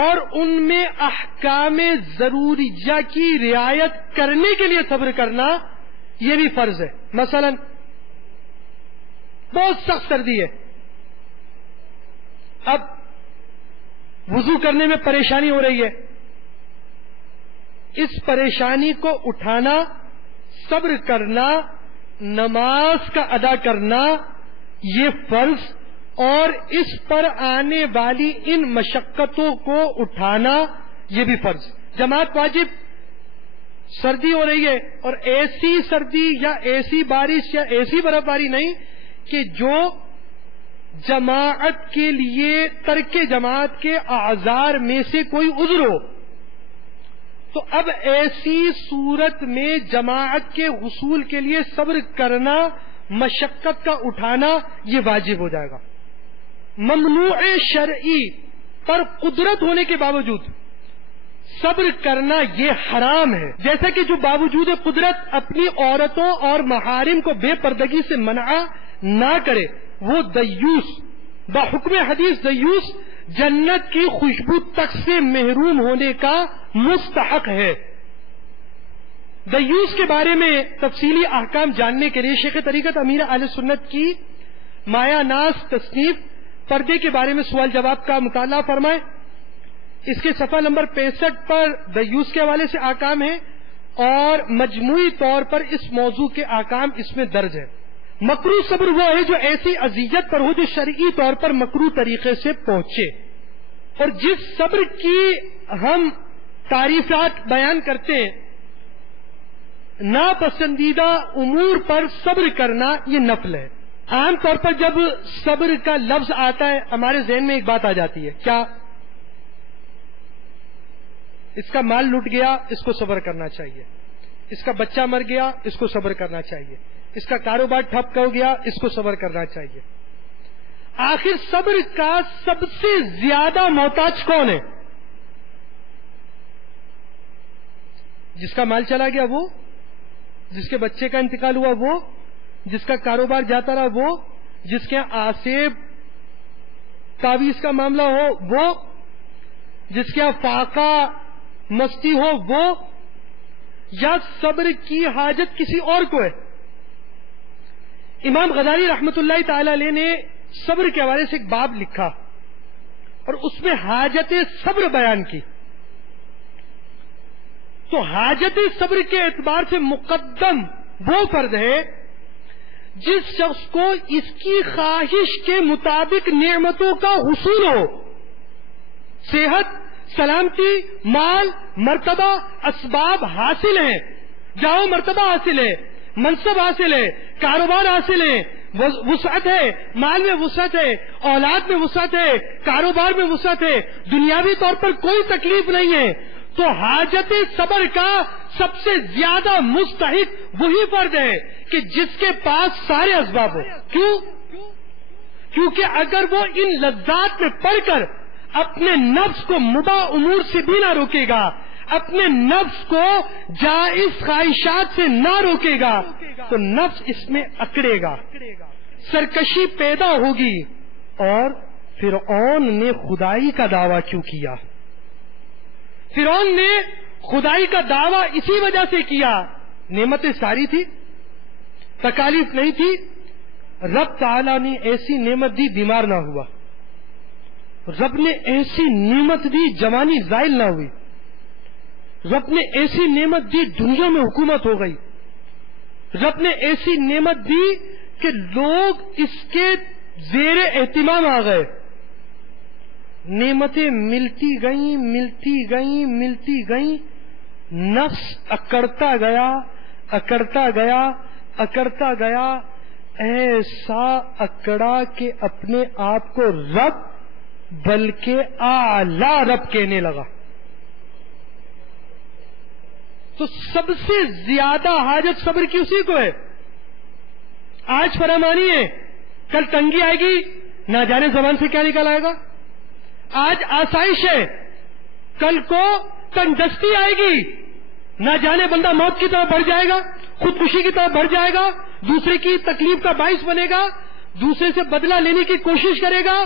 اور ان میں احکام ضروریہ کی رعایت کرنے کے لیے صبر کرنا یہ بھی فرض ہے. مثلا بہت سخت سردی ہے، اب وضو کرنے میں پریشانی ہو رہی ہے، اس پریشانی کو اٹھانا، صبر کرنا، نماز کا ادا کرنا یہ فرض، اور اس پر آنے والی ان مشقتوں کو اٹھانا یہ بھی فرض. جماعت واجب. سردی ہو رہی ہے اور ایسی سردی یا ایسی بارش یا ایسی برف باری نہیں کہ جو جماعت کے لیے ترک جماعت کے اعذار میں سے کوئی عذر ہو، تو اب ایسی صورت میں جماعت کے حصول کے لیے صبر کرنا، مشقت کا اٹھانا یہ واجب ہو جائے گا. ممنوع شرعی پر قدرت ہونے کے باوجود صبر کرنا یہ حرام ہے. جیسا کہ جو باوجود قدرت اپنی عورتوں اور محارم کو بے پردگی سے منع نہ کرے وہ دیوس، بحکم حدیث دیوس جنت کی خوشبو تک سے محروم ہونے کا مستحق ہے. دیوس کے بارے میں تفصیلی احکام جاننے کے لیے شیخ طریقت امیر اہل سنت کی مایا ناز تصنیف پردے کے بارے میں سوال جواب کا مطالعہ فرمائیں. اس کے صفحہ نمبر 65 پر دیوس کے حوالے سے احکام ہیں اور مجموعی طور پر اس موضوع کے احکام اس میں درج ہیں. مکروہ صبر وہ ہے جو ایسی اذیت پر ہو جو شرعی طور پر مکروہ طریقے سے پہنچے، اور جس صبر کی ہم تعریفات بیان کرتے ہیں، ناپسندیدہ امور پر صبر کرنا یہ نفل ہے. عام طور پر جب صبر کا لفظ آتا ہے ہمارے ذہن میں ایک بات آ جاتی ہے، کیا؟ اس کا مال لٹ گیا، اس کو صبر کرنا چاہیے. اس کا بچہ مر گیا، اس کو صبر کرنا چاہیے. اس کا کاروبار ٹھپ ہو گیا، اس کو صبر کرنا چاہیے. آخر صبر کا سب سے زیادہ محتاج کون ہے؟ جس کا مال چلا گیا وہ، جس کے بچے کا انتقال ہوا وہ، جس کا کاروبار جاتا رہا وہ، جس کے آسیب تعویذ کا معاملہ ہو وہ، جس کے فاقہ مستی ہو وہ، یا صبر کی حاجت کسی اور کو ہے؟ امام غزالی رحمت اللہ تعالی علیہ نے صبر کے حوالے سے ایک باب لکھا اور اس میں حاجت صبر بیان کی. تو حاجت صبر کے اعتبار سے مقدم وہ فرد ہے جس شخص کو اس کی خواہش کے مطابق نعمتوں کا حصول ہو. صحت، سلامتی، مال، مرتبہ، اسباب حاصل ہیں، جاؤ مرتبہ حاصل ہے، منصب حاصل ہے، کاروبار حاصل ہے، وسعت ہے، مال میں وسعت ہے، اولاد میں وسعت ہے، کاروبار میں وسعت ہے، دنیاوی طور پر کوئی تکلیف نہیں ہے. تو حاجت صبر کا سب سے زیادہ مستحق وہی فرد ہے کہ جس کے پاس سارے اسباب ہو. کیوں؟ کیونکہ اگر وہ ان لذات میں پڑ کر اپنے نفس کو مباح امور سے بھی نہ روکے گا، اپنے نفس کو جائز خواہشات سے نہ روکے گا، تو نفس اس میں اکڑے گا، سرکشی پیدا ہوگی. اور فرعون نے خدائی کا دعویٰ کیوں کیا؟ فرعون نے خدائی کا دعویٰ اسی وجہ سے کیا، نعمتیں ساری تھی، تکالیف نہیں تھی، رب تعالیٰ نے ایسی نعمت دی بیمار نہ ہوا، رب نے ایسی نعمت دی جوانی زائل نہ ہوئی، رب نے ایسی نعمت دی دنیا میں حکومت ہو گئی، رب نے ایسی نعمت دی کہ لوگ اس کے زیر اہتمام آ گئے. نعمتیں ملتی گئیں ملتی گئیں ملتی گئیں، نفس اکڑتا گیا اکڑتا گیا اکڑتا گیا، ایسا اکڑا کہ اپنے آپ کو رب بلکہ اعلی رب کہنے لگا. تو سب سے زیادہ حاجت صبر کی اسی کو ہے. آج فراوانی ہے، کل تنگی آئے گی، نہ جانے زبان سے کیا نکل آئے گا. آج آسائش ہے، کل کو تنگدستی آئے گی، نہ جانے بندہ موت کی طرف بڑھ جائے گا، خودکشی کی طرف بڑھ جائے گا، دوسرے کی تکلیف کا باعث بنے گا، دوسرے سے بدلہ لینے کی کوشش کرے گا،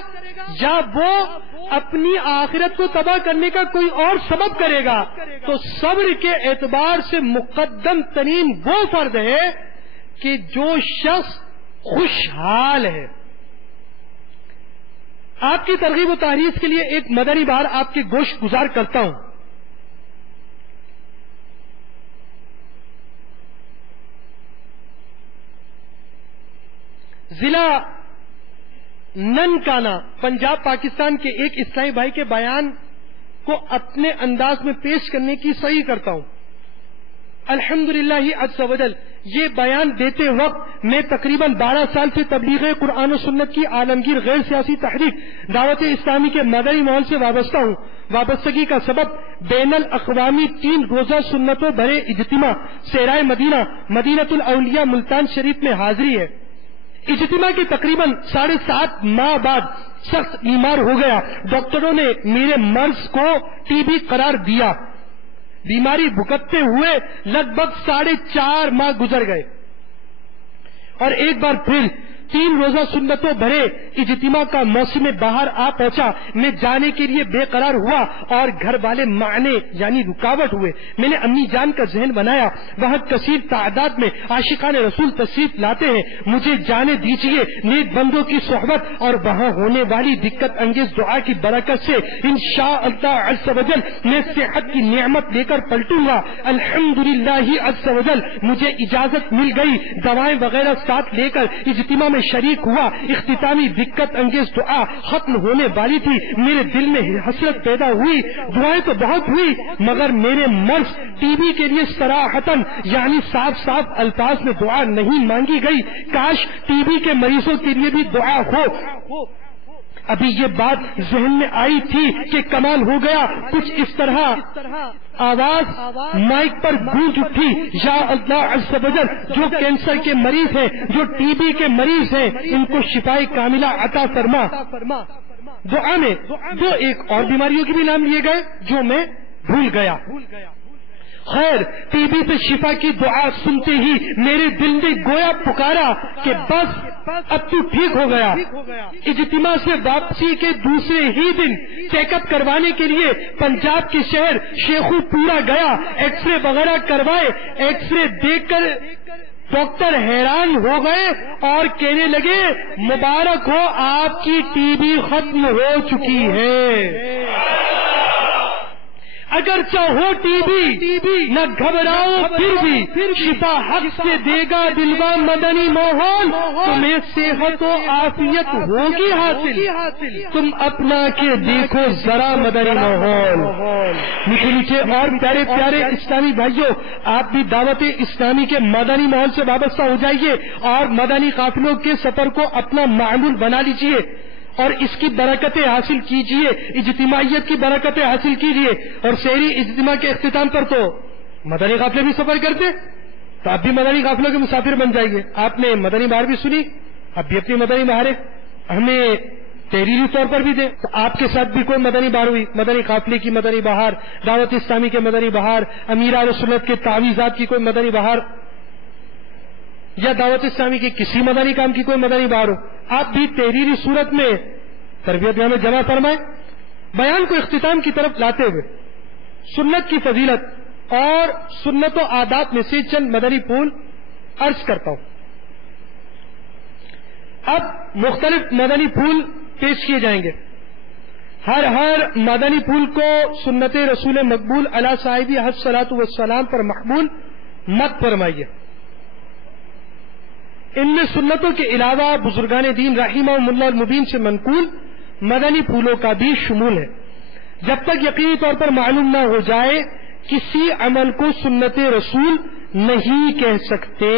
یا وہ اپنی آخرت کو تباہ کرنے کا کوئی اور سبب کرے گا. تو صبر کے اعتبار سے مقدم ترین وہ فرد ہے کہ جو شخص خوشحال ہے. آپ کی ترغیب و تحریض کے لیے ایک مدنی بہار آپ کے گوش گزار کرتا ہوں. ضلع ننکانہ پنجاب پاکستان کے ایک اسلامی بھائی کے بیان کو اپنے انداز میں پیش کرنے کی صحیح کرتا ہوں. الحمدللہ عز وجل یہ بیان دیتے وقت میں تقریباً 12 سال سے تبلیغ قرآن و سنت کی عالمگیر غیر سیاسی تحریک دعوت اسلامی کے مدنی ماحول سے وابستہ ہوں. وابستگی کا سبب بین الاقوامی 3 روزہ سنتوں بھرے اجتماع سیرائے مدینہ مدینۃ الاولیاء ملتان شریف میں حاضری ہے. اجتماع کے تقریباً 7.5 ماہ بعد سخت بیمار ہو گیا. ڈاکٹروں نے میرے مرض کو ٹی بی قرار دیا. بیماری بھگتتے ہوئے لگ بھگ 4.5 ماہ گزر گئے اور ایک بار پھر 3 روزہ سنتوں بھرے اجتماع کا موسم بہار آ پہنچا. میں جانے کے لیے بے قرار ہوا اور گھر والے معنی یعنی رکاوٹ ہوئے. میں نے امی جان کا ذہن بنایا. وہاں کثیر تعداد میں عاشقان رسول تشریف لاتے ہیں. مجھے جانے دیجیے نیک بندوں کی صحبت اور وہاں ہونے والی دقت انگیز دعا کی برکت سے انشاءاللہ عز وجل میں صحت کی نعمت لے کر پلٹوں گا. الحمدللہ عز وجل مجھے اجازت مل گئی. دوائیں وغیرہ ساتھ لے کر اجتماع میں شریک ہوا. اختتامی دقت انگیز دعا ختم ہونے والی تھی. میرے دل میں حسرت پیدا ہوئی. دعائیں تو بہت ہوئی مگر میرے مرض ٹی بی کے لیے صراحتاً یعنی صاف الفاظ میں دعا نہیں مانگی گئی. کاش ٹی بی کے مریضوں کے لیے بھی دعا ہو. ابھی یہ بات ذہن میں آئی تھی کہ کمال ہو گیا. کچھ اس طرح آواز مائک پر گونج اٹھی. یا اللہ عز وجل جو کینسر کے مریض ہیں جو ٹی بی کے مریض ہیں ان کو شفائے کاملہ عطا فرما. دعا میں 2 ایک اور بیماریوں کے بھی نام لیے گئے جو میں بھول گیا. خیر ٹی بی پہ شفا کی دعا سنتے ہی میرے دل نے گویا پکارا کہ بس اب تو ٹھیک ہو گیا. اجتماع سے واپسی کے دوسرے ہی دن چیک اپ کروانے کے لیے پنجاب کے شہر شیخو پورا گیا. ایکس رے وغیرہ کروائے. ایکس رے دیکھ کر ڈاکٹر حیران ہو گئے اور کہنے لگے مبارک ہو آپ کی ٹی بی ختم ہو چکی ہے. اگر چاہو ٹی بی نہ گھبراؤ پھر بھی شفا حق سے دے گا دلوا مدنی ماحول. تمہیں صحت و عافیت ہوگی حاصل. تم اپنا کے دیکھو ذرا مدنی ماحول. میٹھے میٹھے اور پیارے پیارے اسلامی بھائیوں آپ بھی دعوت اسلامی کے مدنی ماحول سے وابستہ ہو جائیے اور مدنی قافلوں کے سفر کو اپنا معمول بنا لیجیے اور اس کی برکتیں حاصل کیجیے. اجتماعیت کی برکتیں حاصل کیجیے. اور شہری اجتماع کے اختتام پر تو مدنی قافلے بھی سفر کرتے تو آپ بھی مدنی قافلوں کے مسافر بن جائیے. آپ نے مدنی بہار بھی سنی اب بھی اپنی مدنی بہاریں ہمیں تحریری طور پر بھی دیں. تو آپ کے ساتھ بھی کوئی مدنی بہار ہوئی مدنی قافلے کی مدنی بہار دعوت اسلامی کے مدنی بہار امیر اہل سنت کے تعویذات کی کوئی مدنی بہار یا دعوت اسلامی کے کسی مدنی کام کی کوئی مدنی بہار ہو آپ بھی تحریری صورت میں تربیت گاہ میں جمع فرمائیں. بیان کو اختتام کی طرف لاتے ہوئے سنت کی فضیلت اور سنت و آداب میں سے چند مدنی پھول عرض کرتا ہوں. اب مختلف مدنی پھول پیش کیے جائیں گے. ہر مدنی پھول کو سنت رسول مقبول علی صاحب الصلاۃ والسلام پر محمول مت فرمائیے. ان میں سنتوں کے علاوہ بزرگان دین رحمہ اللہ المبین سے منقول مدنی پھولوں کا بھی شمول ہے. جب تک یقینی طور پر معلوم نہ ہو جائے کسی عمل کو سنت رسول نہیں کہہ سکتے.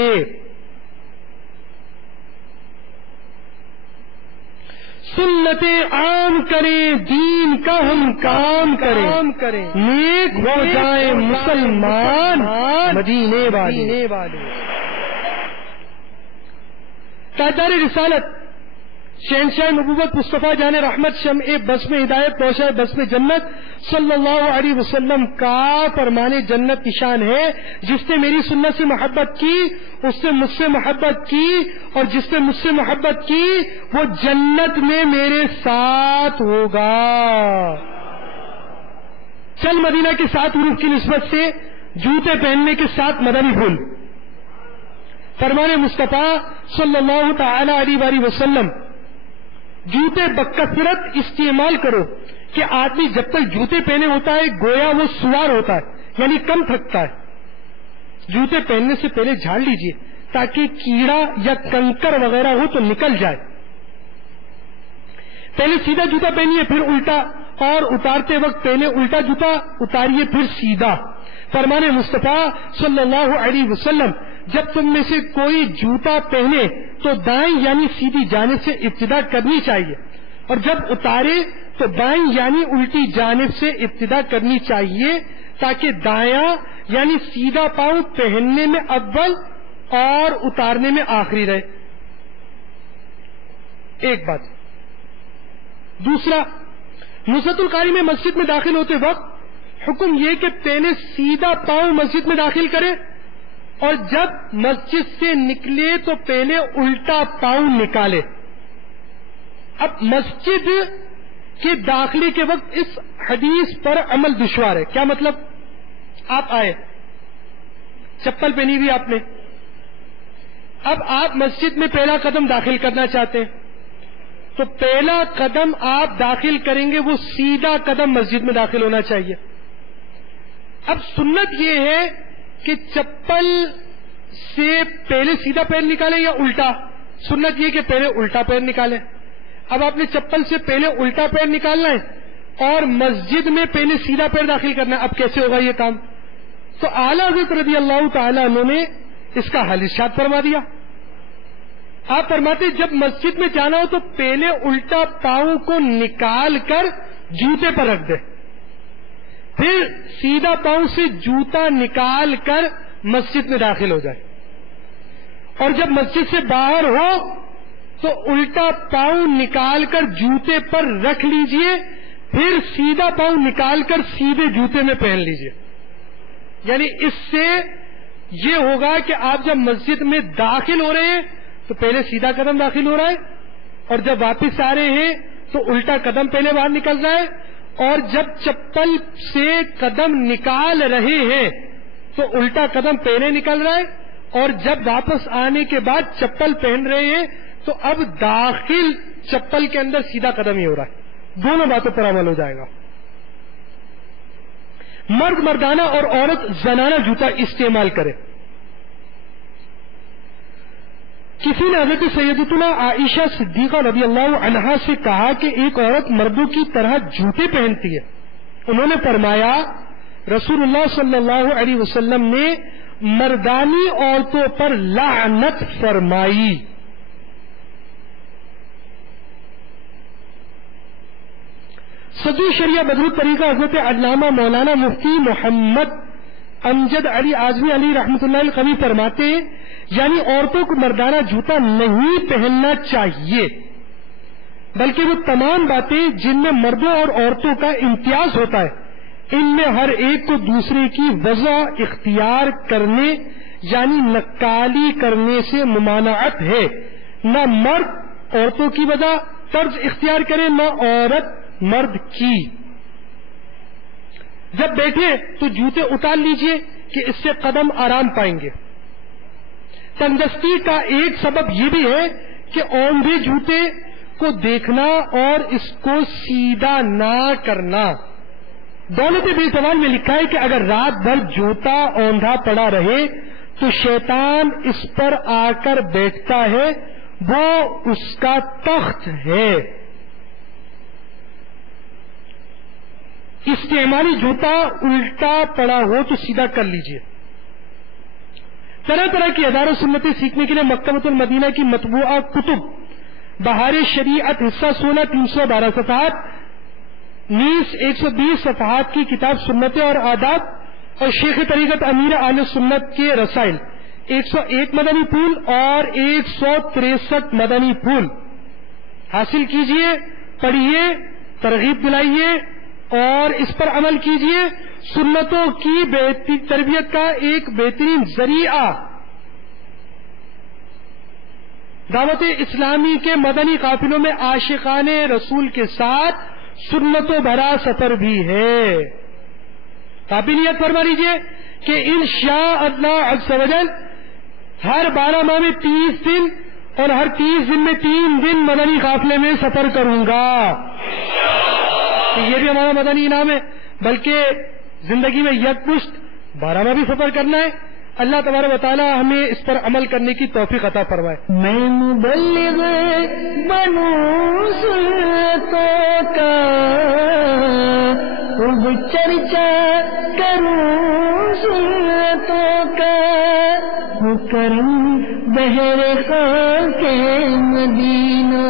سنت عام کریں دین کا ہم کام کریں نیک ہو جائیں مسلمان مدینے والے. تاجدار رسالت شہنشاہ نبوت مصطفیٰ جان رحمت شمع بس میں ہدایت پہنچائے بس میں جنت صلی اللہ علیہ وسلم کا فرمان جنت نشان ہے، جس نے میری سنت سے محبت کی اس نے مجھ سے محبت کی، اور جس نے مجھ سے محبت کی وہ جنت میں میرے ساتھ ہوگا۔ چل مدینہ کے ساتھ حروف کی نسبت سے جوتے پہننے کے ساتھ مدنی پھول، فرمان مصطفیٰ صلی اللہ تعالی علیہ وآلہ وسلم، جوتے بکثرت استعمال کرو کہ آدمی جب تک جوتے پہنے ہوتا ہے گویا وہ سوار ہوتا ہے، یعنی کم تھکتا ہے۔ جوتے پہننے سے پہلے جھاڑ لیجئے تاکہ کیڑا یا کنکر وغیرہ ہو تو نکل جائے۔ پہلے سیدھا جوتا پہنیے پھر الٹا، اور اتارتے وقت پہلے الٹا جوتا اتاریے پھر سیدھا۔ فرمان مصطفیٰ صلی اللہ علیہ وسلم، جب تم میں سے کوئی جوتا پہنے تو دائیں یعنی سیدھی جانب سے ابتدا کرنی چاہیے، اور جب اتارے تو بائیں یعنی الٹی جانب سے ابتدا کرنی چاہیے، تاکہ دایاں یعنی سیدھا پاؤں پہننے میں اول اور اتارنے میں آخری رہے۔ ایک بات۔ دوسرا، نصرت القاری میں مسجد میں داخل ہوتے وقت حکم یہ کہ پہلے سیدھا پاؤں مسجد میں داخل کرے، اور جب مسجد سے نکلے تو پہلے الٹا پاؤں نکالے۔ اب مسجد کے داخلے کے وقت اس حدیث پر عمل دشوار ہے۔ کیا مطلب؟ آپ آئے، چپل پہنی ہوئی آپ نے، اب آپ مسجد میں پہلا قدم داخل کرنا چاہتے ہیں، تو پہلا قدم آپ داخل کریں گے وہ سیدھا قدم مسجد میں داخل ہونا چاہیے۔ اب سنت یہ ہے کہ چپل سے پہلے سیدھا پیر نکالیں یا الٹا؟ سنت یہ کہ پہلے الٹا پیر نکالیں۔ اب آپ نے چپل سے پہلے الٹا پیر نکالنا ہے اور مسجد میں پہلے سیدھا پیر داخل کرنا ہے، اب کیسے ہوگا یہ کام؟ تو اعلیٰ حضرت رضی اللہ تعالیٰ عنہ نے اس کا حل ارشاد فرما دیا۔ آپ فرماتے جب مسجد میں جانا ہو تو پہلے الٹا پاؤں کو نکال کر جوتے پر رکھ دے، پھر سیدھا پاؤں سے جوتا نکال کر مسجد میں داخل ہو جائے، اور جب مسجد سے باہر ہو تو الٹا پاؤں نکال کر جوتے پر رکھ لیجئے، پھر سیدھا پاؤں نکال کر سیدھے جوتے میں پہن لیجئے۔ یعنی اس سے یہ ہوگا کہ آپ جب مسجد میں داخل ہو رہے ہیں تو پہلے سیدھا قدم داخل ہو رہا ہے، اور جب واپس آ رہے ہیں تو الٹا قدم پہلے باہر نکل رہا ہے، اور جب چپل سے قدم نکال رہے ہیں تو الٹا قدم پہلے نکل رہا ہے، اور جب واپس آنے کے بعد چپل پہن رہے ہیں تو اب داخل چپل کے اندر سیدھا قدم ہی ہو رہا ہے۔ دونوں باتوں پر عمل ہو جائے گا۔ مرد مردانہ اور عورت زنانہ جوتا استعمال کرے۔ کسی نے حضرت سیدتنا عائشہ صدیقہ رضی اللہ عنہا سے کہا کہ ایک عورت مردوں کی طرح جوتے پہنتی ہے۔ انہوں نے فرمایا رسول اللہ صلی اللہ علیہ وسلم نے مردانی عورتوں پر لعنت فرمائی۔ صدر شریعہ بدر الطریقہ حضرت علامہ مولانا مفتی محمد امجد علی اعظمی علی رحمۃ اللہ القوی فرماتے ہیں یعنی عورتوں کو مردانہ جوتا نہیں پہننا چاہیے، بلکہ وہ تمام باتیں جن میں مردوں اور عورتوں کا امتیاز ہوتا ہے ان میں ہر ایک کو دوسرے کی وضع اختیار کرنے یعنی نقالی کرنے سے ممانعت ہے۔ نہ مرد عورتوں کی وضع طرز اختیار کرے نہ عورت مرد کی۔ جب بیٹھے تو جوتے اتار لیجئے کہ اس سے قدم آرام پائیں گے۔ تندرستی کا ایک سبب یہ بھی ہے کہ اوندھے جوتے کو دیکھنا اور اس کو سیدھا نہ کرنا۔ دولت بیزوال میں لکھا ہے کہ اگر رات بھر جوتا اوندھا پڑا رہے تو شیطان اس پر آ کر بیٹھتا ہے، وہ اس کا تخت ہے۔ استعمالی جوتا الٹا پڑا ہو تو سیدھا کر لیجئے۔ طرح طرح کی ہزاروں سنتیں سیکھنے کے لیے مکتبۃ المدینہ کی مطبوعہ کتب بہار شریعت حصہ 16 312 صفحات، نیز 120 صفحات کی کتاب سنتیں اور آداب اور شیخ طریقت امیر اہل سنت کے رسائل 101 مدنی پھول اور 163 مدنی پھول، حاصل کیجئے، پڑھیے، ترغیب دلائیے اور اس پر عمل کیجئے۔ سنتوں کی تربیت کا ایک بہترین ذریعہ دعوت اسلامی کے مدنی قافلوں میں عاشقان رسول کے ساتھ سنتوں بھرا سفر بھی ہے۔ آپ بھی نیت فرما لیجیے کہ انشاء اللہ عز و جل ہر 12 ماہ میں 30 دن اور ہر 30 دن میں 3 دن مدنی قافلے میں سفر کروں گا۔ یہ بھی ہمارا مدنی انعام ہے، بلکہ زندگی میں یکمشت 12 ماہ بھی سفر کرنا ہے۔ اللہ تبارک و تعالی ہمیں اس پر عمل کرنے کی توفیق عطا فرمائے۔ میں مبلغ بنوں سنتوں کا، خوب چرچا کروں سنتوں کا، کرم بہر خاک مدینہ۔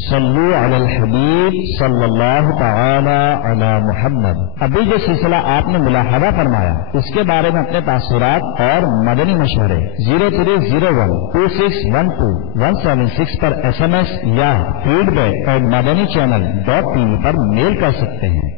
صلو علی الحبیب صلی اللہ تعالی علی محمد۔ ابھی جو سلسلہ آپ نے ملاحظہ فرمایا اس کے بارے میں اپنے تاثرات اور مدنی مشورے 03012612 پر SMS یا feedback@madanichannel.tv پر میل کر سکتے ہیں۔